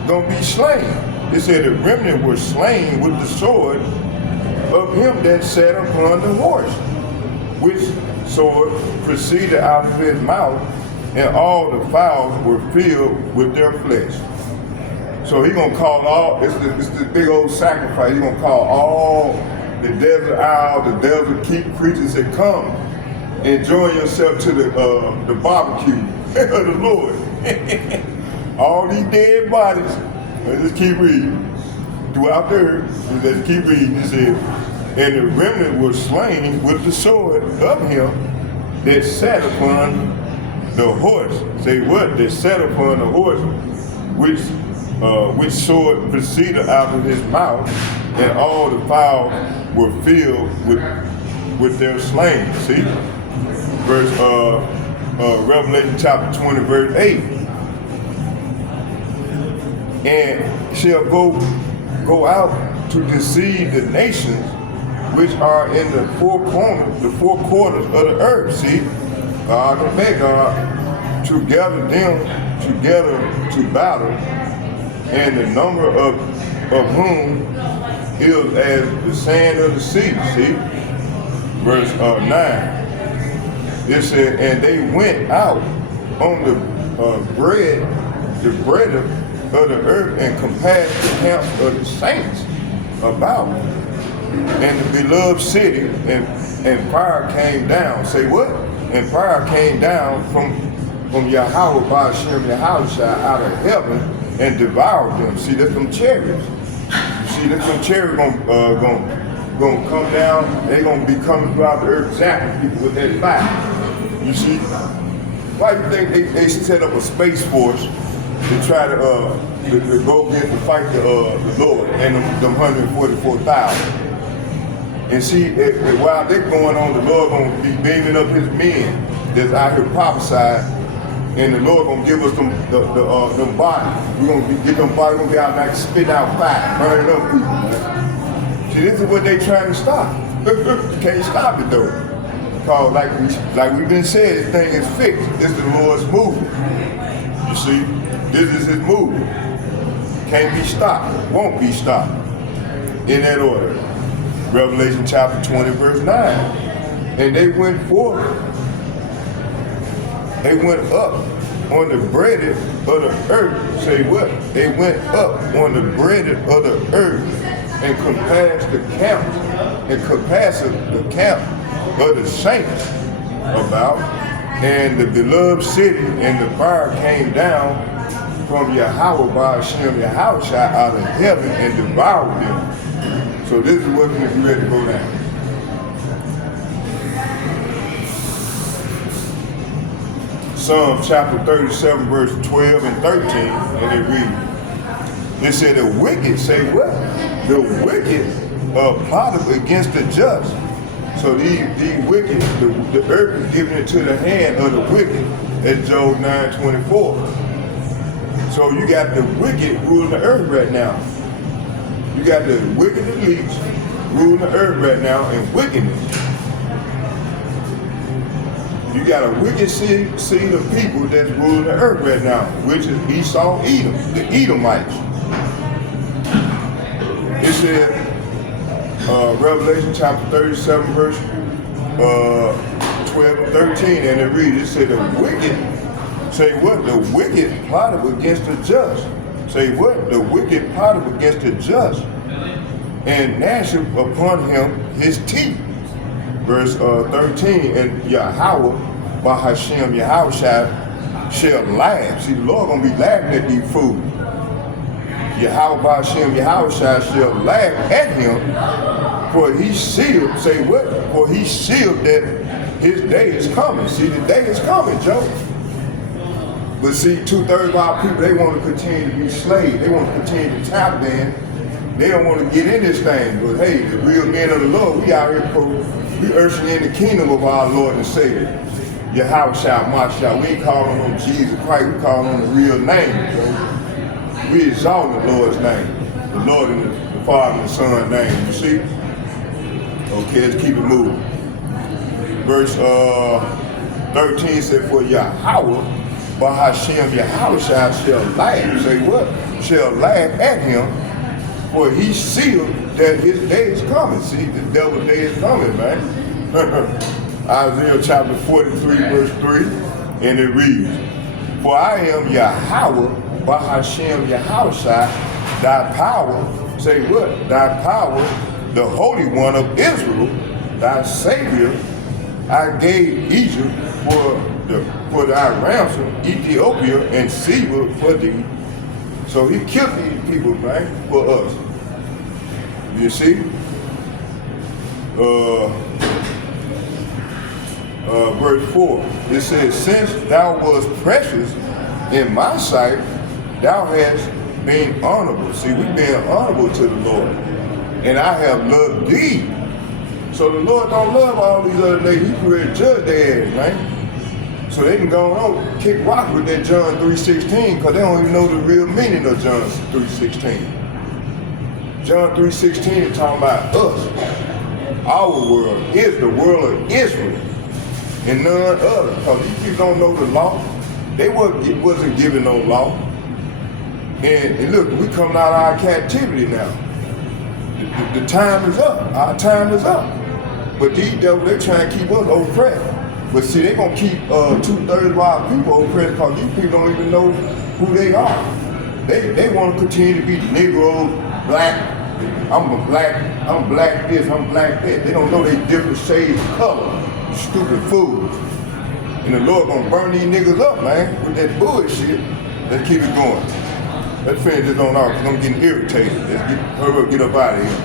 gonna be slain. It said the remnant were slain with the sword of him that sat upon the horse, which sword proceeded out of his mouth, and all the fowls were filled with their flesh. So he gonna call all, it's this big old sacrifice, he gonna call all the desert owl, the desert creatures that come and join yourself to the barbecue of the Lord. All these dead bodies, let's just keep reading. Throughout the earth, let's keep reading, it says, and the remnant was slain with the sword of him that sat upon the horse. Say what? That sat upon the horse, which sword proceeded out of his mouth, and all the fowls were filled with their slain. See? Verse Revelation chapter 20, verse 8. And shall go out to deceive the nations which are in the four quarters of the earth. See? God and Magog, to gather them together to battle, and the number of whom is as the sand of the sea. See? Verse 9. It said, and they went out on the bread of the earth and compassed the camps of the saints about it. And the beloved city, and fire came down. Say what? And fire came down from Yahweh by Hashem Yahweh out of heaven and devoured them. See, that's them chariots. See, that's them chariots gonna come down. They're gonna be coming throughout the earth, zapping people with that fire. You see? Why do you think they set up a space force to try to go against to fight the Lord and them 144,000? And see, while they're going on, the Lord gonna be beaming up his men that's out here prophesying, and the Lord gonna give us them bodies. We're gonna get them bodies, gonna be out like spitting out fire, burning up people, man. See, this is what they trying to stop. You can't stop it though. Cause like we've been saying, this thing is fixed. This is the Lord's movement. You see, this is his movement. Can't be stopped, won't be stopped. In that order. Revelation chapter 20, verse 9. And they went forth. They went up on the breadth of the earth. Say what? They went up on the breadth of the earth and compassed the camp, and compassed the camp of the saints about. And the beloved city and the fire came down from Yahweh by Hashem Yahweh out of heaven and devoured them. So this is what's going to be ready to go down. Psalm chapter 37, verse 12 and 13, and it reads, it said, the wicked, say what? The wicked plotted against the just. So these wicked, the earth is given into the hand of the wicked, as Job 9:24. So you got the wicked ruling the earth right now. You got the wicked elites ruling the earth right now in wickedness. You got a wicked seed of people that's ruling the earth right now, which is Esau, Edom, the Edomites. It said, Revelation chapter 37, verse 12 and 13, and it reads, it said, the wicked, say what? The wicked plotted against the just. Say what? The wicked plotted against the just, and gnasheth upon him his teeth. Verse 13, and Yahweh by Hashem Yahweh shall laugh. See, the Lord gonna be laughing at these fools. Yahweh by Hashem Yahweh shall laugh at him, for he sealed, say what? For he sealed that his day is coming. See, the day is coming, Joe. But see, 2/3 of our people, they want to continue to be slaves. They want to continue to tap in. They don't want to get in this thing. But hey, the real men of the Lord, we out here, we ushering in the kingdom of our Lord and Savior. Yahweh shall Mashiach. We ain't calling on Jesus Christ, we calling on the real name. So we exalting the Lord's name. The Lord and the Father and the Son's name. You see? Okay, let's keep it moving. Verse 13 said, for Yahweh, by Hashem Yahweh shall laugh. Say what? Shall laugh at him, for he sealed that his day is coming. See, the devil's day is coming, man. Isaiah chapter 43, verse 3, and it reads, for I am Yahweh, by Hashem Yahweh, thy power, say what? Thy power, the Holy One of Israel, thy Savior, I gave Egypt for thy ransom, Ethiopia and Seba for thee. So he killed these people, man, for us. You see? Verse 4, it says, since thou wast precious in my sight, thou hast been honorable. See, we've been honorable to the Lord. And I have loved thee. So the Lord don't love all these other nations. He created judge their ass, man. So they can go on, kick rock with that John 3:16, because they don't even know the real meaning of John 3:16. John 3:16 is talking about us. Our world is the world of Israel and none other. Because these people don't know the law. They wasn't given no law. And look, we coming out of our captivity now. The time is up. Our time is up. But these devils, they trying to keep us oppressed. But see, they gonna keep 2/3 of our people oppressed because these people don't even know who they are. They want to continue to be Negro, black. I'm black this, I'm black that. They don't know they different shades of color. Stupid fools. And the Lord gonna burn these niggas up, man, with that bullshit. Let's keep it going. Let's finish this on off, because I'm getting irritated. Let's hurry up, get up out of here.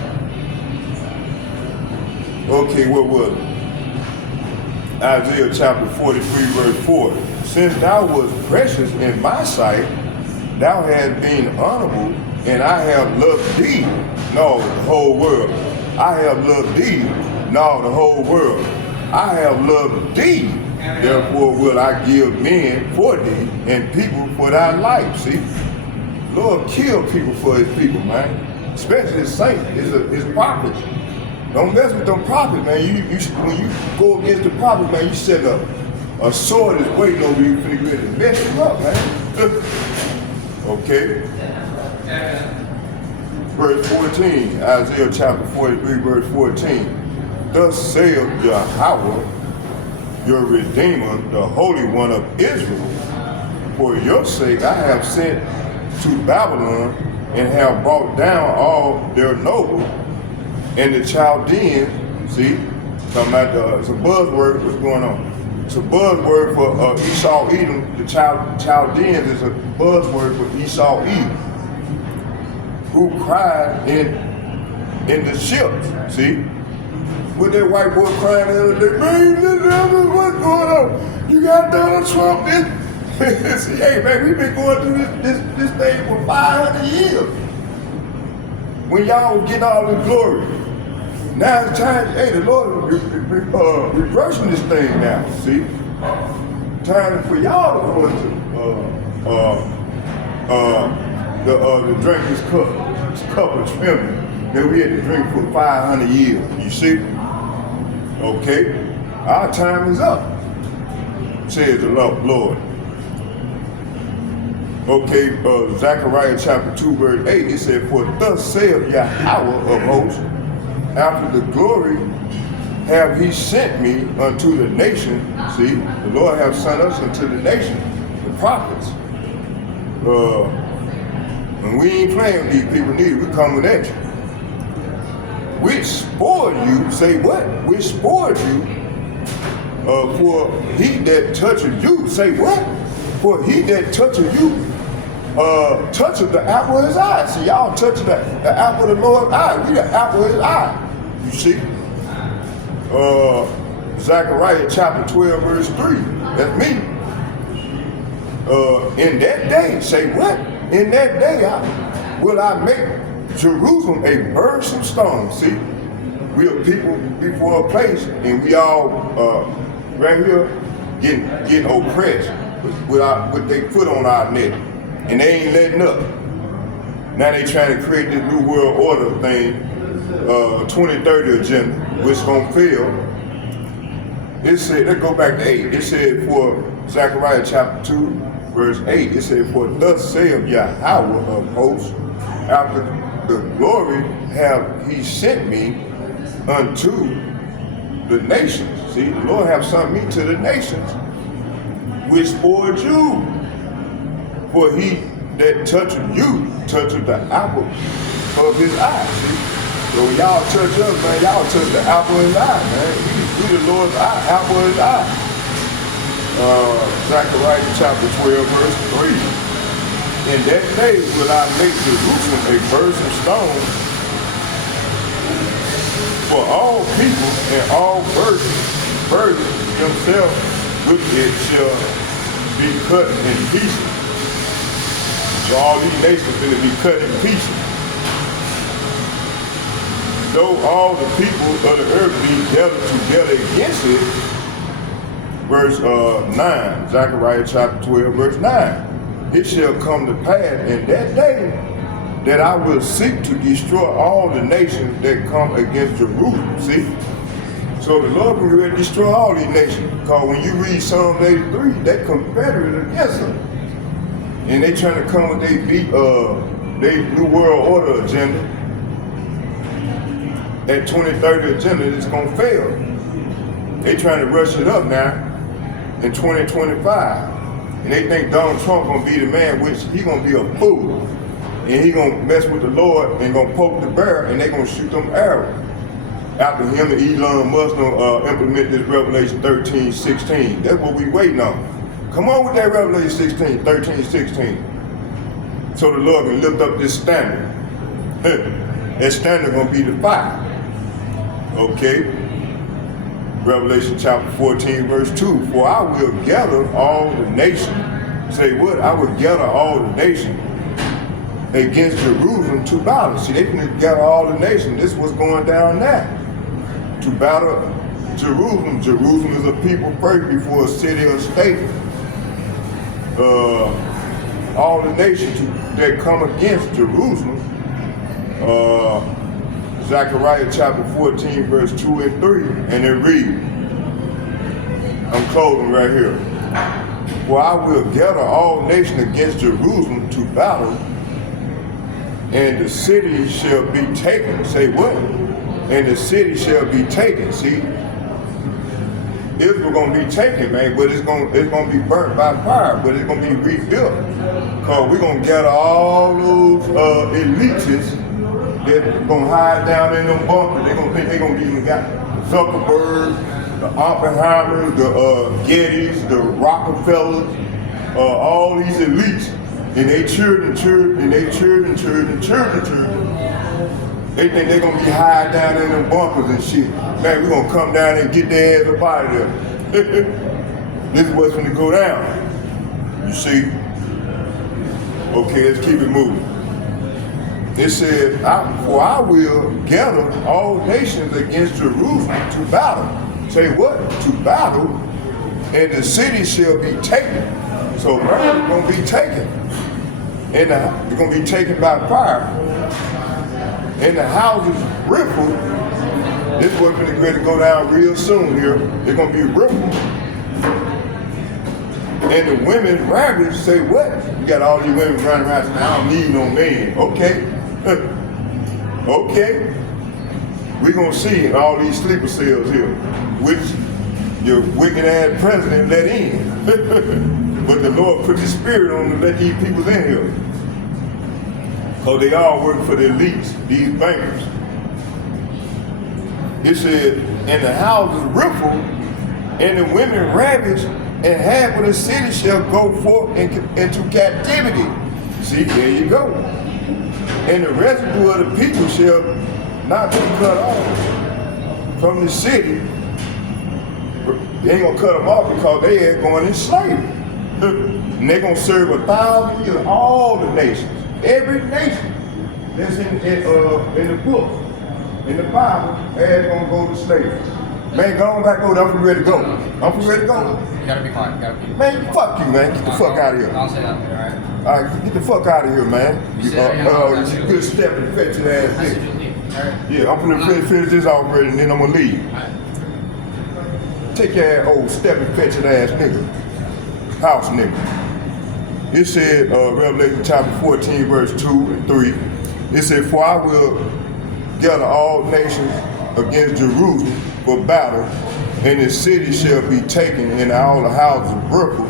Okay, what was it? Isaiah chapter 43, verse 4. Since thou was precious in my sight, thou hast been honorable, and I have loved thee, no, the whole world. I have loved thee, no, the whole world. I have loved thee, therefore will I give men for thee, and people for thy life. See? Lord kill people for his people, man. Especially his saints, his prophets. Don't mess with them prophets, man. When you go against the prophet, man, you set up a sword is waiting over you, finna get to mess you up, man. Okay. Verse 14, Isaiah chapter 43, verse 14. Thus saith Yahweh, your Redeemer, the Holy One of Israel, for your sake I have sent to Babylon and have brought down all their nobles and the Chaldeans. See, talking about it's a buzzword. What's going on? It's a buzzword for Esau Edom. The Chaldeans is a buzzword for Esau Edom, who cried in the ships. See, with that white boy crying the other day, man, what's going on? You got Donald Trump. See, hey man, we've been going through this thing for 500 years. When y'all was getting all the glory. Now it's time, hey, the Lord is reversing this thing now, see? Time for y'all to go into the drink this cup of trembling that we had to drink for 500 years, you see? Okay, our time is up, says the Lord. Okay, Zechariah chapter 2, verse 8, it said, for thus saith Yahweh of hosts, after the glory have he sent me unto the nation. See, the Lord have sent us unto the nation, the prophets. And we ain't playing with these people neither, we coming at you. Which spoiled you, say what? Which spoiled you, for he that toucheth you, say what? For he that toucheth you, toucheth the apple of his eye. See, y'all touching the apple of the Lord's eye. We the apple of his eye. You see? Zechariah chapter 12, verse 3. That's me. In that day, say what? In that day will I make Jerusalem a burdensome stone. See? We are people before a place, and we all right here getting oppressed with they foot on our neck. And they ain't letting up. Now they trying to create this new world order thing, 2030 agenda, which gonna fail. It said, let's go back to 8. It said for Zechariah chapter 2, verse 8, it said, for thus saith Yahweh of hosts, after the glory have he sent me unto the nations. See, the Lord have sent me to the nations, which spoiled you. For he that toucheth you, toucheth the apple of his eye. See? So when y'all touch us, man, y'all touch the apple of his eye, man. We the Lord's eye, apple of his eye. Zechariah chapter 12, verse 3. In that day will I make Jerusalem a burdensome stone for all people, and all burdens themselves with it shall be cut in pieces. So all these nations are going to be cut in pieces. Though all the people of the earth be gathered together against it, verse 9, Zechariah chapter 12, verse 9. It shall come to pass in that day that I will seek to destroy all the nations that come against Jerusalem. See? So the Lord will ready to destroy all these nations. Because when you read Psalm 83, they confederate against them. And they trying to come with their New World Order agenda. That 2030 agenda is gonna fail. They trying to rush it up now in 2025. and they think Donald Trump gonna be the man, which he gonna be a fool. And he gonna mess with the Lord and gonna poke the bear, and they gonna shoot them arrows. After him and Elon Musk gonna implement this Revelation 13:16. That's what we waiting on. Come on with that Revelation 13:16. So the Lord can lift up this standard. That standard gonna be the fire. Okay? Revelation chapter 14, verse 2. For I will gather all the nations. Say what? I will gather all the nations against Jerusalem to battle. See, they can gather all the nations. This is what's going down now. To battle Jerusalem. Jerusalem is a people first before a city or state. All the nations that come against Jerusalem. Zechariah chapter 14, verse 2 and 3, and it reads, I'm closing right here. For I will gather all nations against Jerusalem to battle, and the city shall be taken. Say what? And the city shall be taken. See, Israel gonna be taken, man, but it's gonna be burnt by fire, but it's gonna be rebuilt. Cause we're gonna gather all those elitists that gonna hide down in them bunkers. They gonna think they gonna be got Zuckerberg, the Oppenheimers, the Gettys, the Rockefellers, all these elites, and they children. They think they gonna be hide down in them bunkers and shit. Man, we gonna come down and get their ass up out of there. This is what's gonna go down. You see? Okay, let's keep it moving. It said, for I will gather all nations against Jerusalem to battle. Say what? To battle, and the city shall be taken. So Maryland's gonna be taken. And they're gonna be taken by fire. And the houses rifled. This is what's gonna go down real soon here. They're gonna be rifled. And the women ravaged. Say what? You got all these women running around saying, I don't need no man. Okay. Okay. We're gonna see all these sleeper cells here, which your wicked ass president let in. But the Lord put his spirit on to let these people in here. Because they all work for the elites, these bankers. It said, and the houses rifled, and the women ravaged, and half of the city shall go forth into captivity. See, there you go. And the residue of the people shall not be cut off from the city. They ain't gonna cut them off because they ain't going in slavery. And they're gonna serve 1,000 years, all the nations, every nation that's in the book, in the Bible, they're gonna go to slavery. Man, go on back over there. I'm ready to go. I'm ready to go. You gotta be quiet. Man, fuck you, man. Get the fuck out of here. I'll say that later, alright? All right, get the fuck out of here, man. You Good step and fetch your ass nigga. Alright. Yeah, I'm gonna finish this off already and then I'm gonna leave. Take your ass old step and fetch your ass nigga. House nigga. It said, Revelation chapter 14, verse 2 and 3. It said, for I will gather all nations against Jerusalem for battle, and the city shall be taken, and all the houses rifled,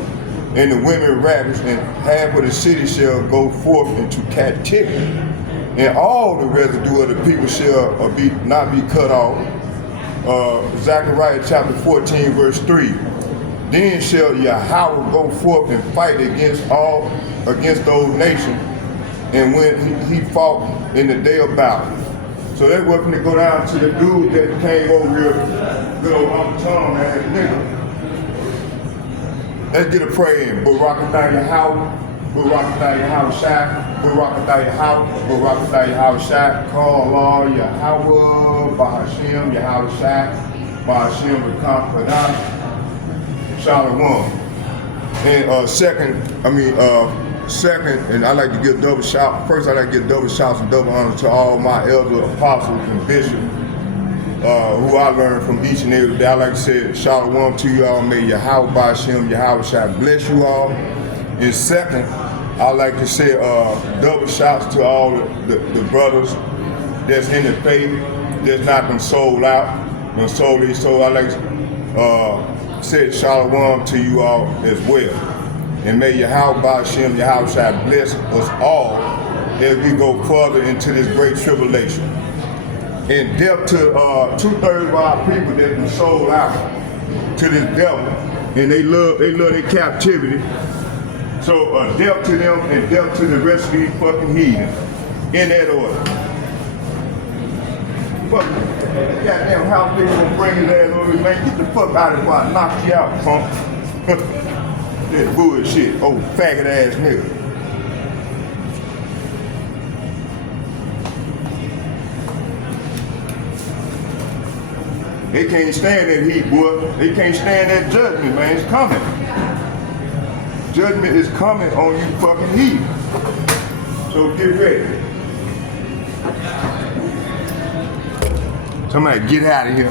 and the women ravished, and half of the city shall go forth into captivity, and all the residue of the people shall not be cut off. Zechariah chapter 14, verse 3. Then shall Yahweh go forth and fight against those nations, and when he fought in the day of battle. So that's what's going to go down to the dude that came over here, good old Uncle Tom ass nigga. Let's get a prayer in. Barakatah Yahweh, Barakatah Yahweh Shai, Barakatah Yahweh, Barakatah Yahweh Shai, call Allah Yahweh, Bahashim, Yahweh Shai, Bahashim, Rakampadah, Shalom. And second, and I like to give double shout. First, I like to give double shouts and double honor to all my elder apostles and bishops who I learned from each and every day. I like to say shalom to you all. May Yahweh Ba'ashem, Yahweh Shai bless you all. And second, I like to say double shouts to all the brothers that's in the faith, that's not been sold out, been sold their soul. I like to say shalom to you all as well. And may Yahweh Shem, Yahweh bless us all as we go further into this great tribulation. And death to 2/3 of our people that been sold out to this devil, and they love their captivity. So death to them and death to the rest of these fucking heathens. In that order. Fuck, goddamn house nigga gonna bring his ass over, man. Get the fuck out of here before I knock you out, punk. That bullshit, old faggot ass nigga. They can't stand that heat, boy. They can't stand that judgment, man. It's coming. Judgment is coming on you fucking heat. So get ready. Somebody get out of here.